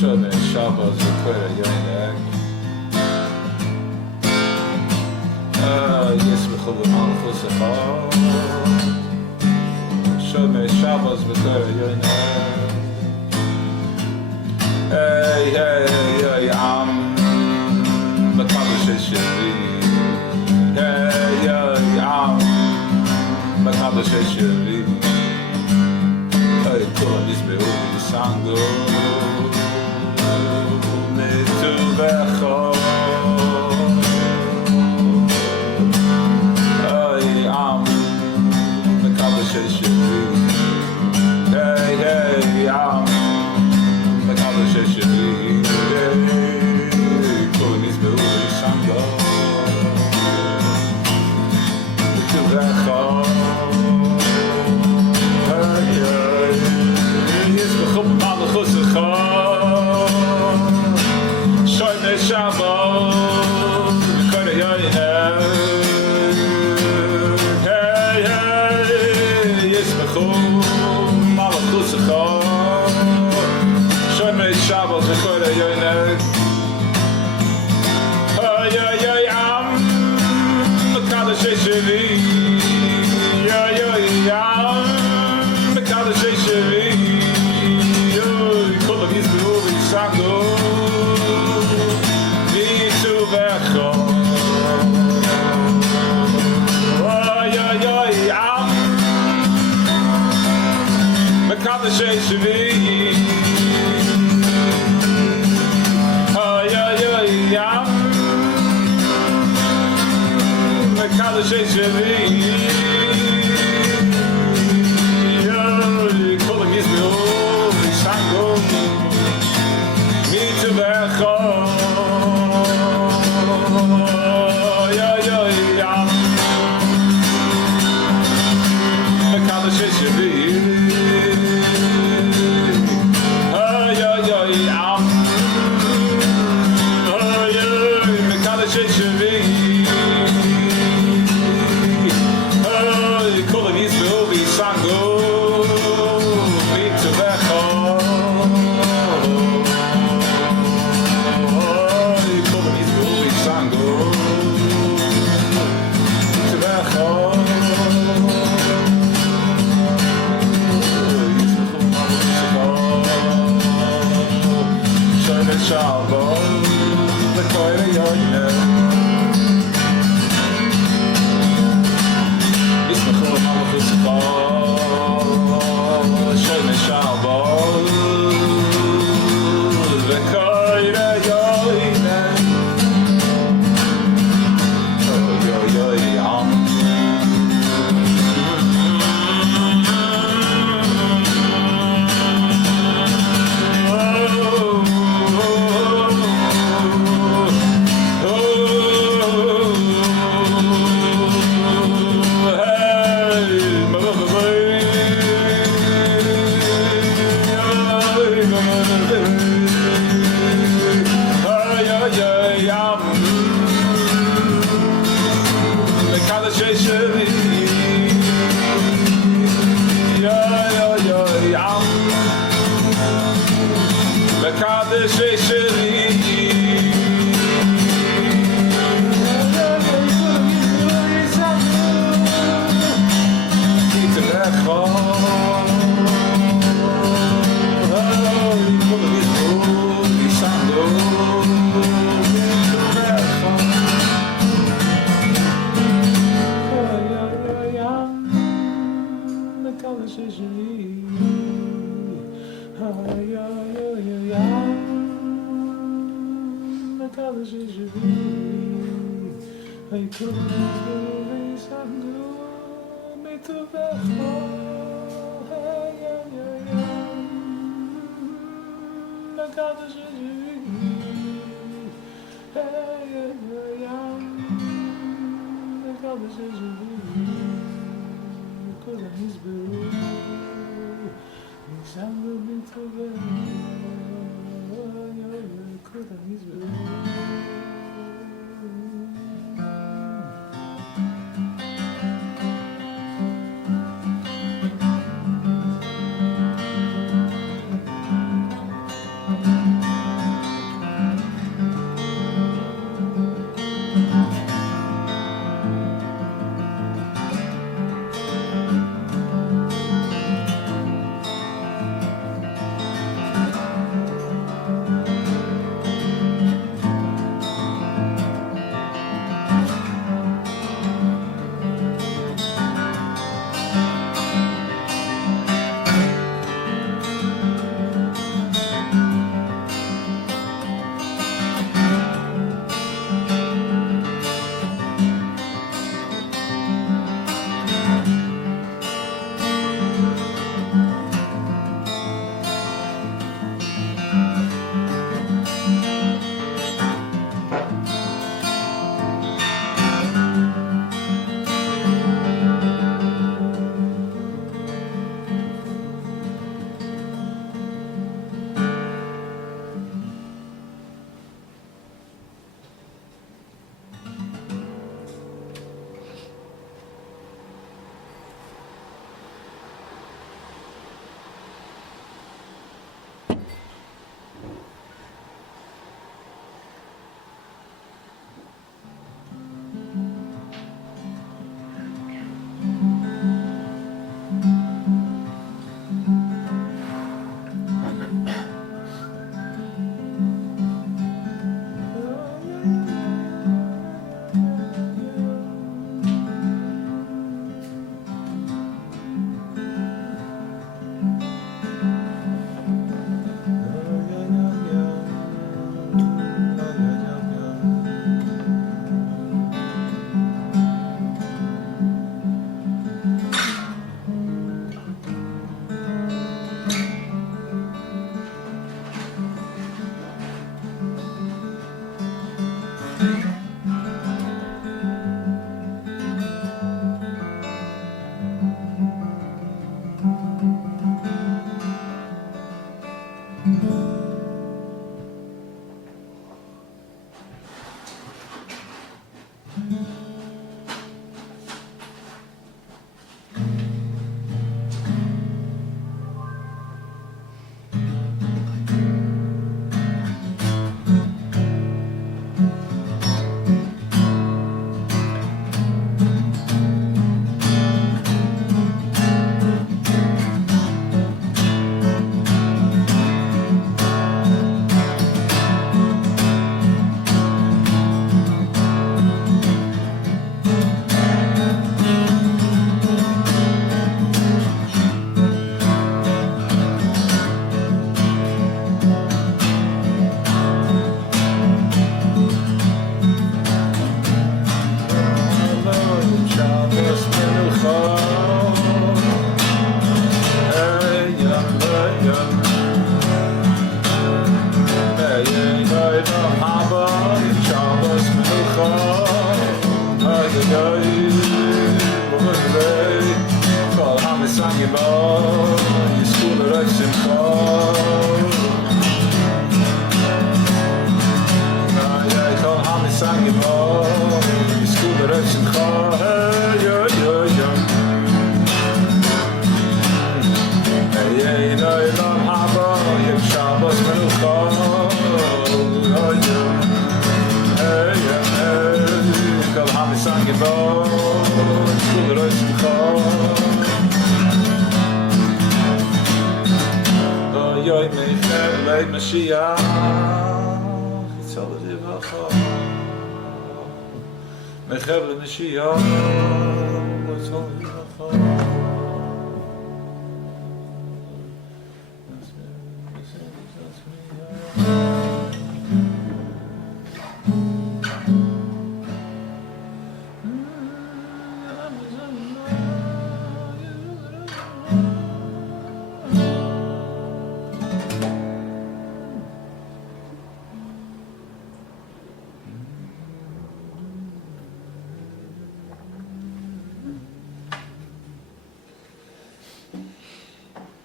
Zechor Yom Shabbos, Zechor Yom Yismechol B'malchusecha. Shomei Shabbos, Zechor Yom. Hey, hey, hey, Am Mekadosh Shevi. Hey, hey, Am Mekadosh Shevi. Hey, Kulam Yisbehu Yisango. Hey, hey, I'm the Kadosh Sheli. Kohen Yisbehu Yisango. Hey, hey, Yisbechu B'malchusecha. Shomei Shabbos, Zechor Yom. Hey, hey, Yisbechu B'malchusecha. Shomei Shabbos, Zechor Yom. Hey, hey, hey, Am Mekadosh Sheli. Hey, hey, Am Mekadosh Sheli. Kolam Yisbehu Yisango. Mekadosh Shevi. Ay, ay, ay, Am Mekadosh Shevi. Kolam Yisbehu Yisango. Mitzuvecha. Ay, ay, ay, Am Mekadosh Shevi. Shabbos, Zechor Yom. Yismechol B'malchusecha. Shomei Shabbos, Zechor Yom.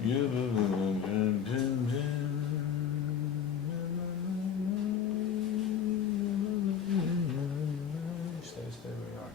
Stay where you are.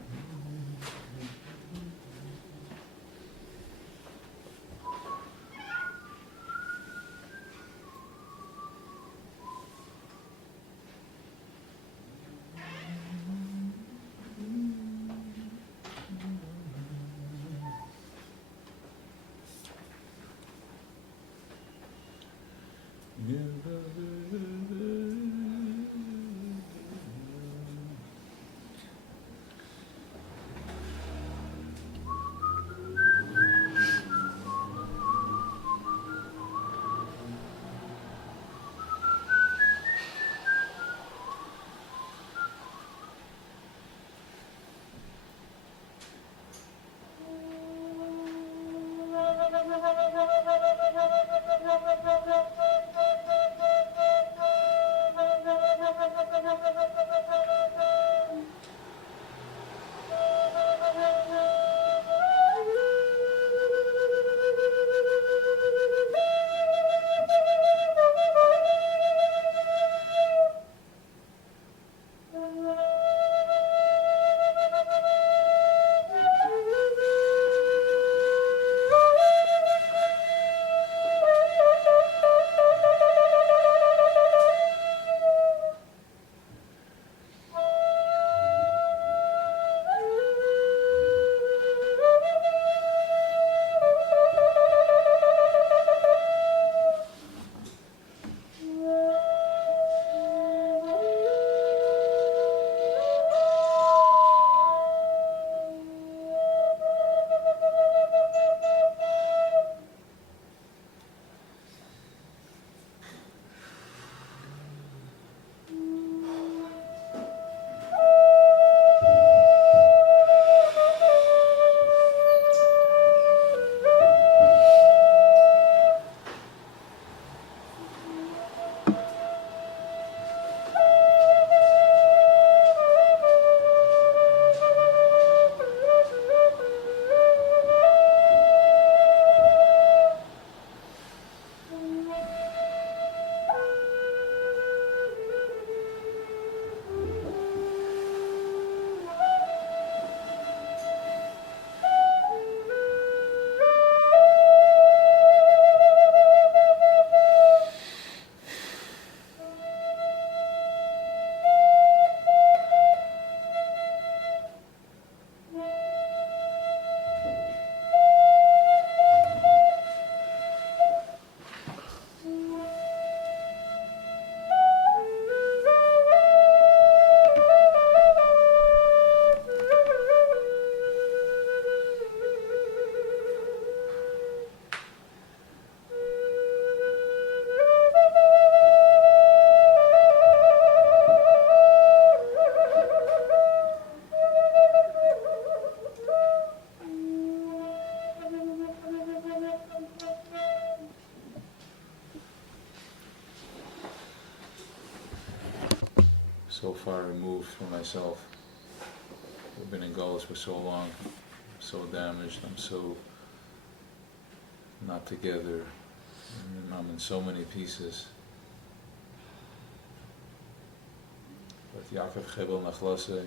So far removed from myself. I've been in Goals for so long. I'm so damaged. I'm so not together. I'm in so many pieces. But Yaakov Chibel Nachlase,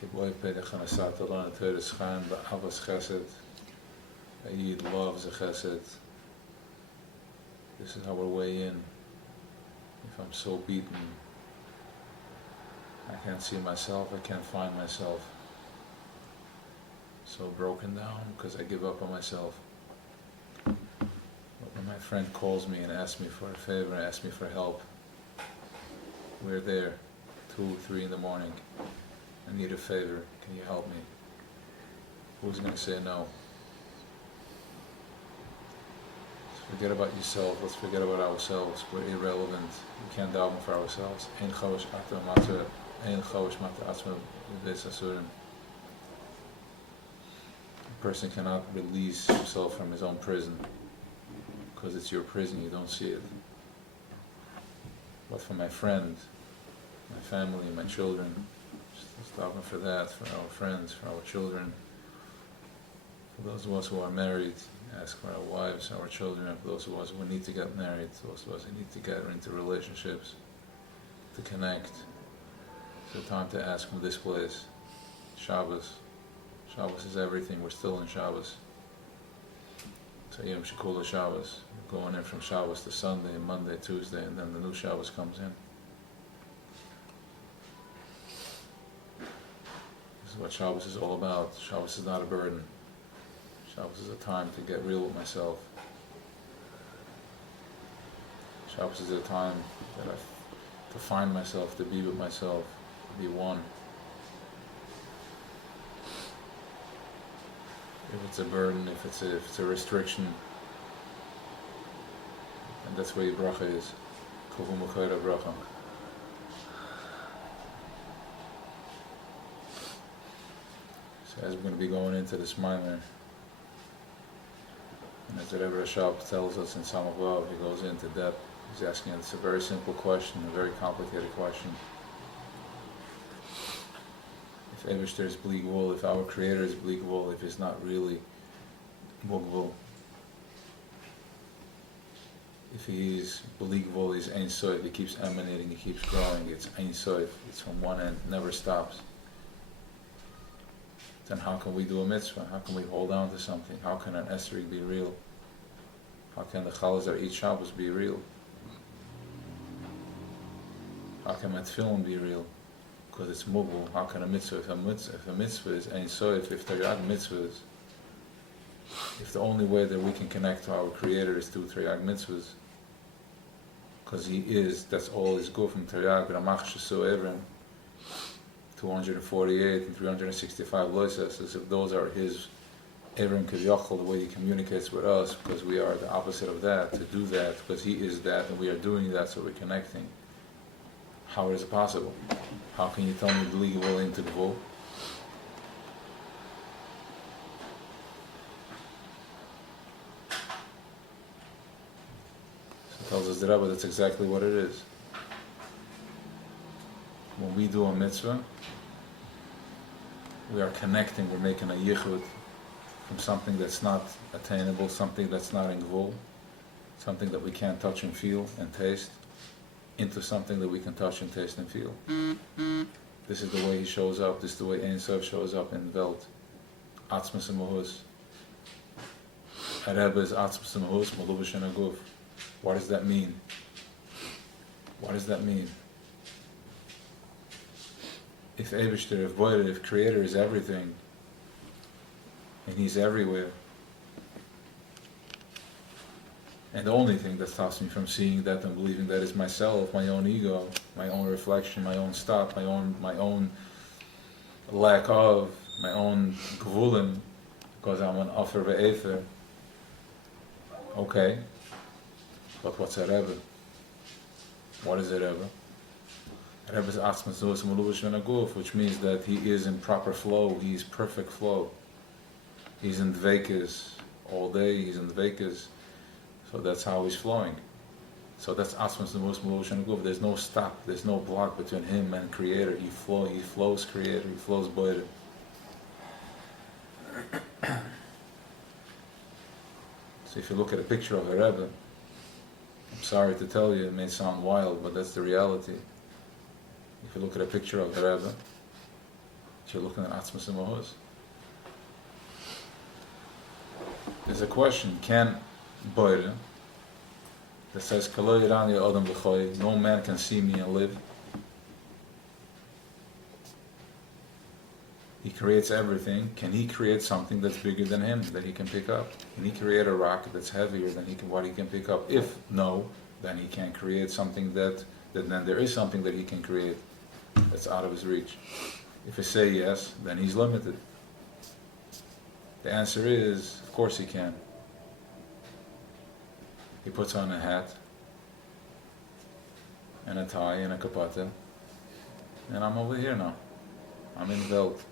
Kiboy Pedech Hanasat Alon Teres Chan, Ba'avas Chesed, Ayid loves a Chesed. This is how we're way in. If I'm so beaten, I can't see myself, I can't find myself. So broken down because I give up on myself. But when my friend calls me and asks me for a favor, asks me for help, we're there, 2, 3 in the morning. I need a favor, can you help me? Who's going to say no? Let's forget about yourself, let's forget about ourselves. We're irrelevant. We can't daven for ourselves. Ein chosh mata matzah, ein chosh mata atzma v'beis asurim. A person cannot release himself from his own prison because it's your prison, you don't see it. But for my friend, my family, my children, just daven for that, for our friends, for our children, for those of us who are married ask for our wives, our children, for those of us who need to get married, those of us who need to get into relationships, to connect. It's the time to ask from this place. Shabbos. Shabbos is everything. We're still in Shabbos. So Yom Shekula Shabbos. We're going in from Shabbos to Sunday, Monday, Tuesday, and then the new Shabbos comes in. This is what Shabbos is all about. Shabbos is not a burden. Shabbos is a time to get real with myself. Shabbos is a time that to find myself, to be with myself, to be one. If it's a burden, if it's a restriction, and that's where your bracha is. Kuvu Mukhaira bracha. So as we're going to be going into this minor, and as the Rebbe Rashab tells us in Samach Vav, he goes into depth. He's asking us a very simple question, a very complicated question. If Eibishter is Bli Gvul, if our Creator is Bli Gvul, if He's not really Mugvul, if He is Bli Gvul, He's Ein Sof, He keeps emanating, He keeps growing, it's Ein Sof, it's from one end, never stops. Then how can we do a mitzvah? How can we hold on to something? How can an esrog be real? How can the chalazar each Shabbos be real? How can my tefillin be real? Because it's mugvul. How can a mitzvah? If a mitzvah is Ein Sof, if Taryag mitzvahs, if the only way that we can connect to our Creator is through Taryag mitzvahs, because He is, that's all His go from Taryag, Ramach Shesu Evrim, 248 and 365 loises, if those are His Evrim Kivyochel, the way He communicates with us, because we are the opposite of that, to do that, because He is that, and we are doing that, so we're connecting. How is it possible? How can you tell me the legal will into the vote? So tells us the Rebbe that's exactly what it is. When we do a mitzvah, we are connecting, we're making a yichud from something that's not attainable, something that's not in gvul, something that we can't touch and feel and taste, into something that we can touch and taste and feel. This is the way He shows up, this is the way Ein Sof shows up in Welt. Atzmas and Mahus. Rebbe is Atzmas and Mahus, Malubish and Aguf. What does that mean? What does that mean? If Eibishter, if Boyer, if Creator is everything, and He's everywhere, and the only thing that stops me from seeing that and believing that is myself, my own ego, my own reflection, my own stop, my own lack of, my own gvulim, because I'm an offer ve'efer. Okay, but what's a Rebbe? What is a Rebbe? A Rebbe is Atzmas Zuos Melubish V'Naguf, which means that he is in proper flow, he is perfect flow. He's in Dveikus all day, he's in Dveikus. So that's how he's flowing. So that's Atzmas Zuos Melubish V'Naguf. There's no stop, there's no block between him and Creator. He flows Creator, he flows Boyer. So if you look at a picture of a Rebbe, I'm sorry to tell you, it may sound wild, but that's the reality. If you look at a picture of the Rebbe, you're looking at Atzmas and Mahuz. There's a question, can Boyer, that says, "Kalo Yirani Odom V'choy," no man can see me and live. He creates everything. Can he create something that's bigger than him, that he can pick up? Can he create a rock that's heavier than what he can pick up? If no, then he can't create something then there is something that he can create that's out of his reach. If I say yes, then he's limited. The answer is, of course he can. He puts on a hat, and a tie, and a kapata, and I'm over here now. I'm in Welt.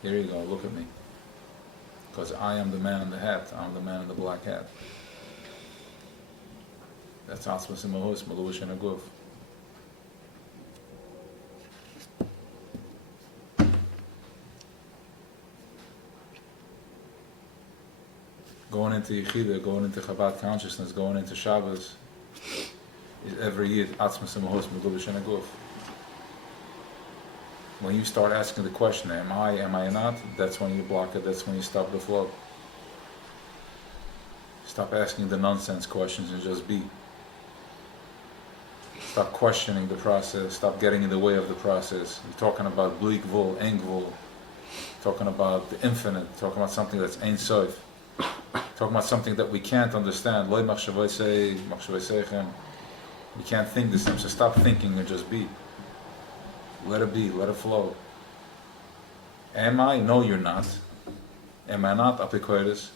Here you go, look at me. Because I am the man in the hat, I'm the man in the black hat. That's Atzmas and Mahus, Malubish and Aguf. Going into Yechida, going into Chabad consciousness, going into Shabbos, is every year Atzmas Mahos Megubish and Aguf. When you start asking the question, am I not? That's when you block it, that's when you stop the flow. Stop asking the nonsense questions and just be. Stop questioning the process, stop getting in the way of the process. You're talking about Blik Vul, Eng Vul, talking about the infinite, talking about something that's Ein Sof, talking about something that we can't understand. Loi machshavoi seichem. We can't think this time, so stop thinking and just be. Let it be, let it flow. Am I? No, you're not. Am I not? Apikoides.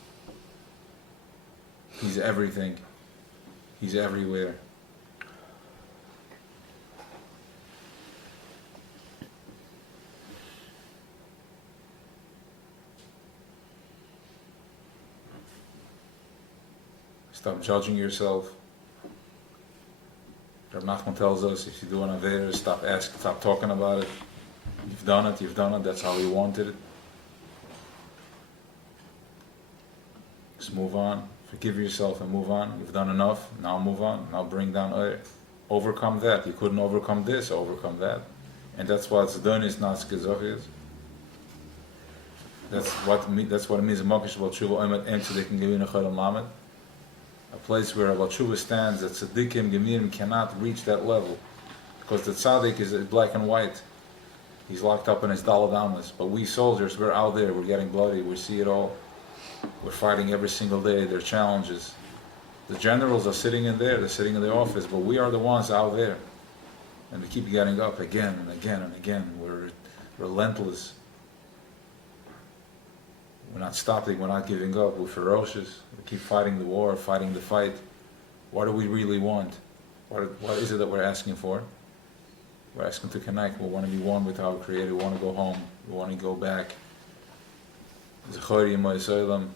He's everything. He's everywhere. Stop judging yourself. Rav Nachman tells us, if you do an Avera, stop talking about it. You've done it, that's how you wanted it. Just move on, forgive yourself and move on. You've done enough, now move on, now bring down other. Overcome that. You couldn't overcome this, overcome that. And that's what it's done, is not schizophrenes. That's what it means, Makish Balshuva Omet Em Tzedikim Gevina Cholam Lamed. A place where Balshuva stands, that Tzedikim Gemirim cannot reach that level. Because the Tzaddik is black and white. He's locked up in his Daladamas. But we soldiers, we're out there, we're getting bloody, we see it all. We're fighting every single day, there are challenges. The generals are sitting in there, they're sitting in the office, but we are the ones out there. And we keep getting up again and again and again. We're relentless. We're not stopping, we're not giving up, we're ferocious. We keep fighting the war, fighting the fight. What do we really want? What is it that we're asking for? We're asking to connect. We want to be one with our Creator. We want to go home. We want to go back. Zechor Yom Shabbos.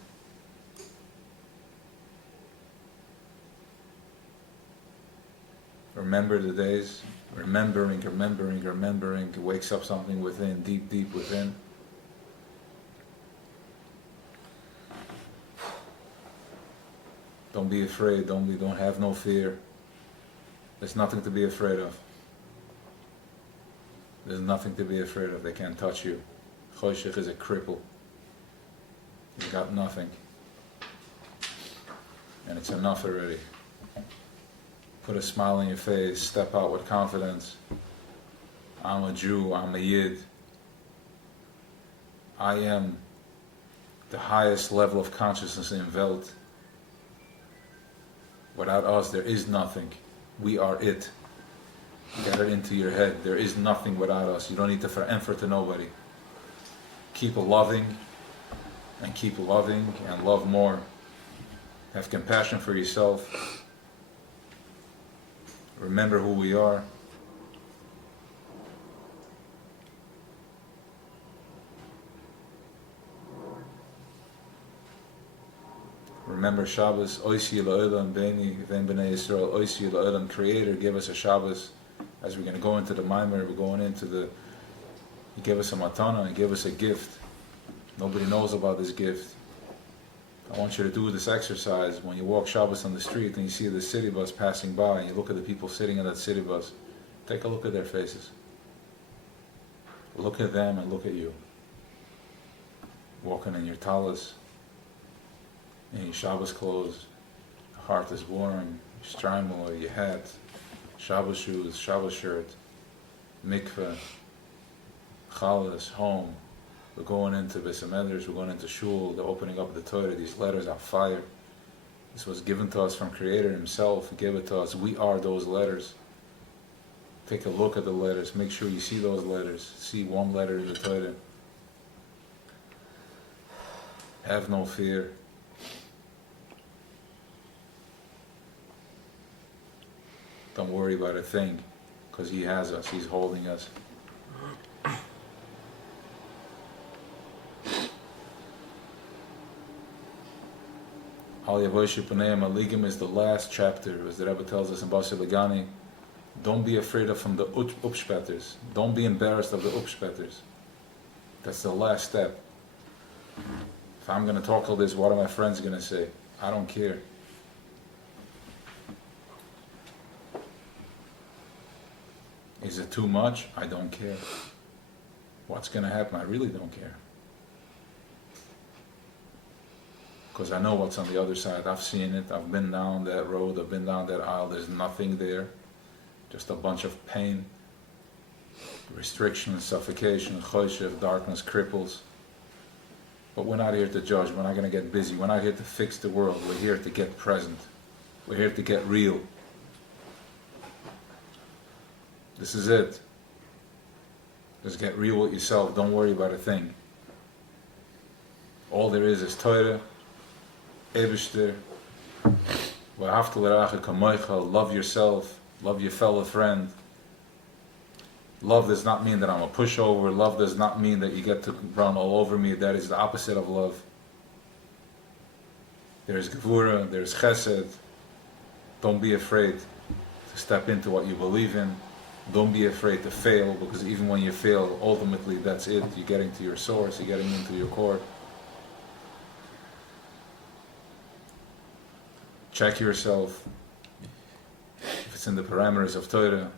Remember the days. Remembering. It wakes up something within, deep within. Don't be afraid. Don't have no fear. There's nothing to be afraid of. There's nothing to be afraid of. They can't touch you. Choshech is a cripple. You've got nothing. And it's enough already. Put a smile on your face. Step out with confidence. I'm a Jew. I'm a Yid. I am the highest level of consciousness in Welt. Without us, there is nothing. We are it. Get it into your head. There is nothing without us. You don't need to effort to nobody. Keep loving and love more. Have compassion for yourself. Remember who we are. Remember Shabbos, Oisi La'olam Beni, Ven B'nai Yisrael, Oisi La'olam, Creator, give us a Shabbos. As we're going to go into the Maimer, we're going into He gave us a matana, He gave us a gift. Nobody knows about this gift. I want you to do this exercise. When you walk Shabbos on the street and you see the city bus passing by and you look at the people sitting in that city bus, take a look at their faces. Look at them and look at you. Walking in your talis, in your Shabbos clothes, your heart is warm, your strymel, your hat, Shabbos shoes, Shabbos shirt, mikveh, chalas, home. We're going into Beis HaMedrash, we're going into Shul, they're opening up the Torah, these letters are fire. This was given to us from Creator Himself, He gave it to us, we are those letters. Take a look at the letters, make sure you see those letters, see one letter in the Torah. Have no fear. Don't worry about a thing, because He has us, He's holding us. Al Yavoshi Paneim Aligim is the last chapter, as the Rebbe tells us in Basi Lagani. Don't be afraid of from the upspetters. Don't be embarrassed of the upspetters. That's the last step. If I'm going to talk all this, what are my friends going to say? I don't care. Is it too much? I don't care. What's going to happen? I really don't care. Because I know what's on the other side. I've seen it. I've been down that road. I've been down that aisle. There's nothing there. Just a bunch of pain, restriction, suffocation, choshech, darkness, cripples. But we're not here to judge. We're not going to get busy. We're not here to fix the world. We're here to get present. We're here to get real. This is it. Just get real with yourself. Don't worry about a thing. All there is Torah, Eibishter, V'ahavta l'reacha kamocha, love yourself, love your fellow friend. Love does not mean that I'm a pushover. Love does not mean that you get to run all over me. That is the opposite of love. There's gevura, there's chesed. Don't be afraid to step into what you believe in. Don't be afraid to fail, because even when you fail, ultimately that's it. You're getting to your source, you're getting into your core. Check yourself. If it's in the parameters of Torah,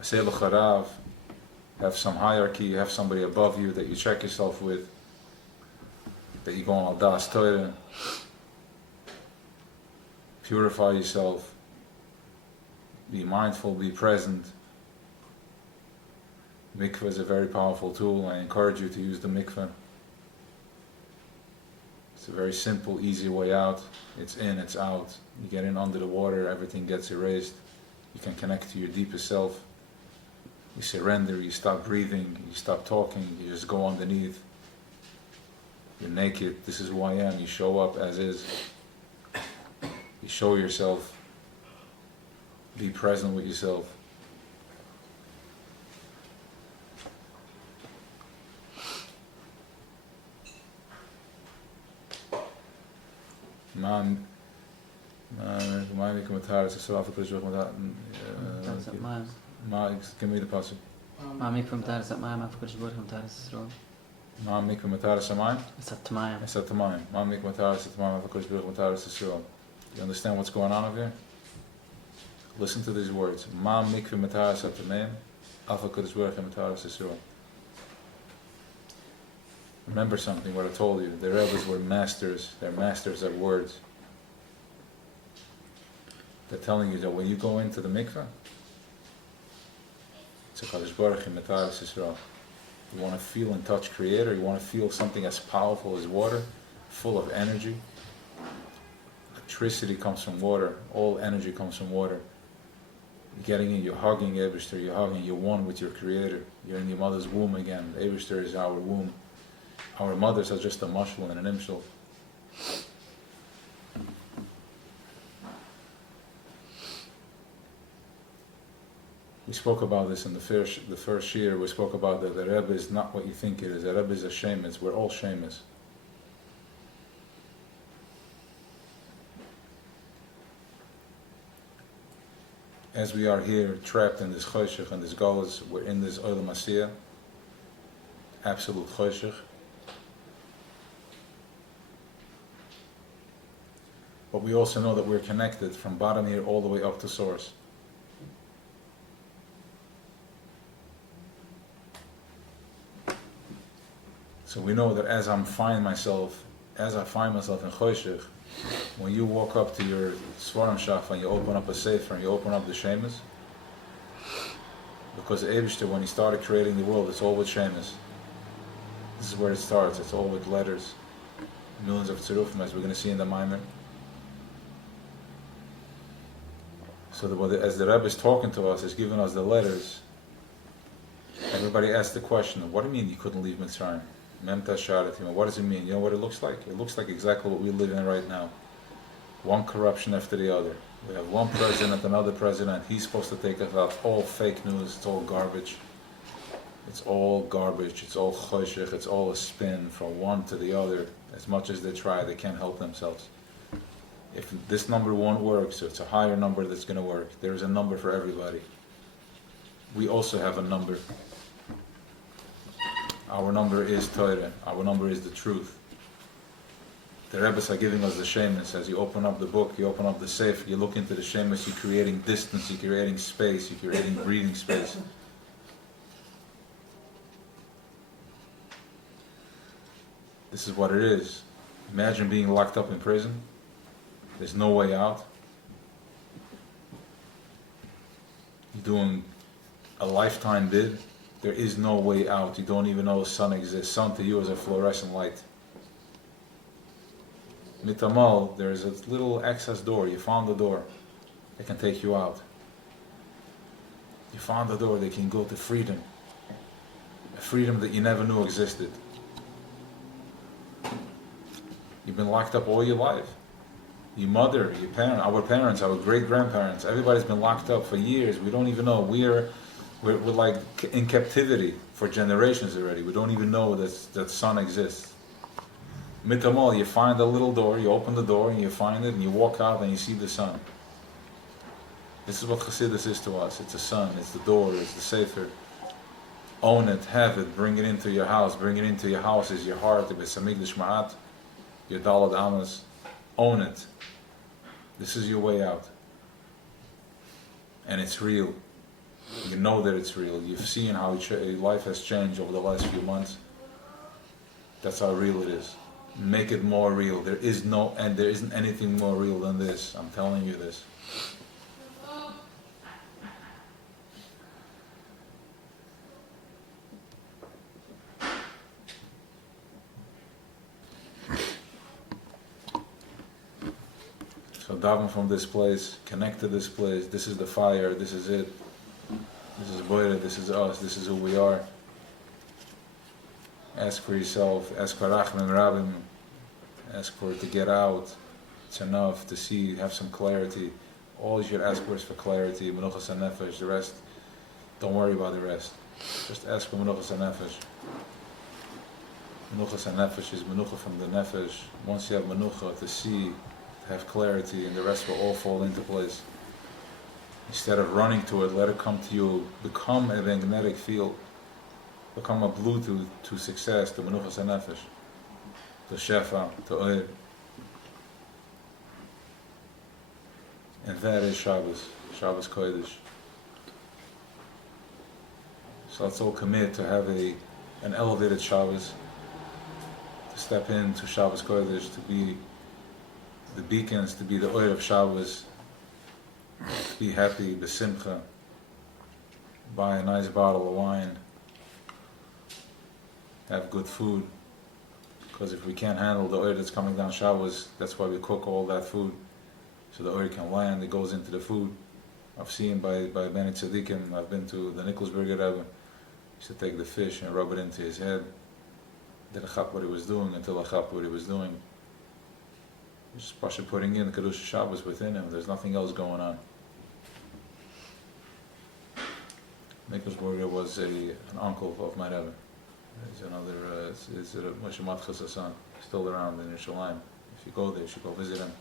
Aseh l'charav, have some hierarchy, you have somebody above you that you check yourself with, that you go on al-das Torah, purify yourself, be mindful, be present. Mikveh is a very powerful tool. I encourage you to use the mikveh. It's a very simple, easy way out. It's in, it's out. You get in under the water, everything gets erased. You can connect to your deepest self. You surrender, you stop breathing, you stop talking, you just go underneath. You're naked, this is who I am. You show up as is. You show yourself. Be present with yourself. Give me the pasuk. Ma'amik from Taras at Ma'am Afrika Shbur from Taras Yisrael. Ma'amik v'mataras hamayim. It's at Tamayim. It's at Tamayim. Ma'amik v'mataras at Tamayim Afrika Shbur v'mataras Yisrael. You understand what's going on over here? Listen to these words. Ma'amik v'mataras at Tamayim Afrika Shbur v'mataras Yisrael. Remember something, what I told you. The Rebbe's were masters. They're masters of words. They're telling you that when you go into the mikveh, it's a Kadosh Baruch Hu Metaris Yisrael. You want to feel and touch Creator. You want to feel something as powerful as water, full of energy. Electricity comes from water. All energy comes from water. You're getting in, you're hugging Eibishter, you're hugging, you're one with your Creator. You're in your mother's womb again. Eibishter is our womb. Our mothers are just a mashal and an imshal. We spoke about this in the first year. We spoke about that the Rebbe is not what you think it is. The Rebbe is a shemus. We're all shemus. As we are here, trapped in this choshech and this galus, we're in this olam asiyah, absolute choshech. But we also know that we're connected from bottom here all the way up to source. So we know that as I find myself in choshech, when you walk up to your svarim shaf and you open up a sefer and you open up the shemus, because Eibishter, when he started creating the world, it's all with shemus. This is where it starts. It's all with letters, millions of tzirufim, as we're going to see in the Maimer. So as the Rebbe is talking to us, he's giving us the letters. Everybody asks the question, what do you mean you couldn't leave Mitzrayim? Memta Sharatim, what does it mean? You know what it looks like? It looks like exactly what we live in right now. One corruption after the other. We have one president, another president, he's supposed to take us out. It's all fake news, it's all garbage. It's all garbage, it's all choshech, it's all a spin from one to the other. As much as they try, they can't help themselves. If this number won't work, so it's a higher number that's going to work. There's a number for everybody. We also have a number. Our number is Torah. Our number is the truth. The Rebbes are giving us the shemus. As you open up the book, you open up the sefer, you look into the shemus, you're creating distance, you're creating space, you're creating breathing space. This is what it is. Imagine being locked up in prison. There's no way out. You're doing a lifetime bid. There is no way out. You don't even know the sun exists. Sun to you is a fluorescent light. Mitamal, there's a little access door. You found the door. It can take you out. You found the door. They can go to freedom. A freedom that you never knew existed. You've been locked up all your life. Your mother, your parents, our great-grandparents, everybody's been locked up for years. We don't even know. We're like in captivity for generations already. We don't even know that sun exists. Mitamal, you find a little door, you open the door and you find it and you walk out and you see the sun. This is what Chassidus is to us. It's a sun, it's the door, it's the sefer. Own it, have it, bring it into your house. Bring it into your house is your heart, the Beis Hamikdash Ma'at, your Dalad Amas. Own it. This is your way out. And it's real. You know that it's real. You've seen how your life has changed over the last few months. That's how real it is. Make it more real. There isn't anything more real than this. I'm telling you this. So daven from this place, connect to this place. This is the fire. This is it. This is Boira. This is us. This is who we are. Ask for yourself. Ask for Rachman Rabbim. Ask for it to get out. It's enough to see. Have some clarity. All you should ask for is for clarity. Menuchas HaNefesh. The rest, don't worry about the rest. Just ask for Menuchas HaNefesh. Menuchas HaNefesh is Menucha from the Nefesh. Once you have Menucha to see, to have clarity, and the rest will all fall into place. Instead of running to it, let it come to you. Become a magnetic field. Become a Bluetooth to success, to Menuchas HaNefesh, to Shefa, to Oir. And that is Shabbos, Shabbos Kodesh. So let's all commit to have an elevated Shabbos, to step into Shabbos Kodesh, to be the beacons, to be the Oir of Shabbos, to be happy, besimcha, buy a nice bottle of wine, have good food, because if we can't handle the oil that's coming down Shabbos, that's why we cook all that food, so the oil can land, it goes into the food. I've seen by many tzaddikim, I've been to the Nikolsberger Rebbe, he used to take the fish and rub it into his head, did a chap what he was doing, until a chap what he was doing. Just Pasha putting in Kedusha Shabbos within him, there's nothing else going on. Nikolsberger was an uncle of my Rebbe. He's another, is Moshe Matchas' son, still around in Yerushalayim. If you go there, you should go visit him.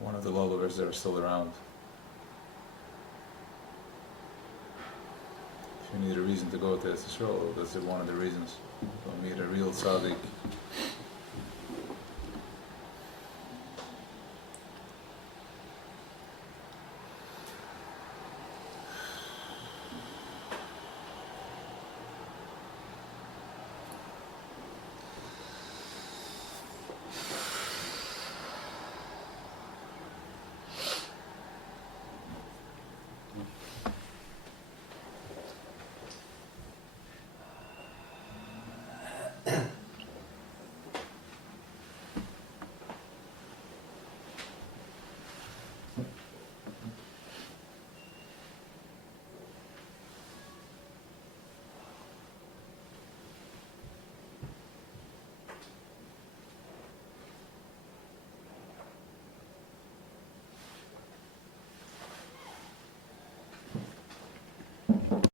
One of the Lolovers that are still around. If you need a reason to go to Eretz Yisrael, that's one of the reasons. Go meet a real tzaddik,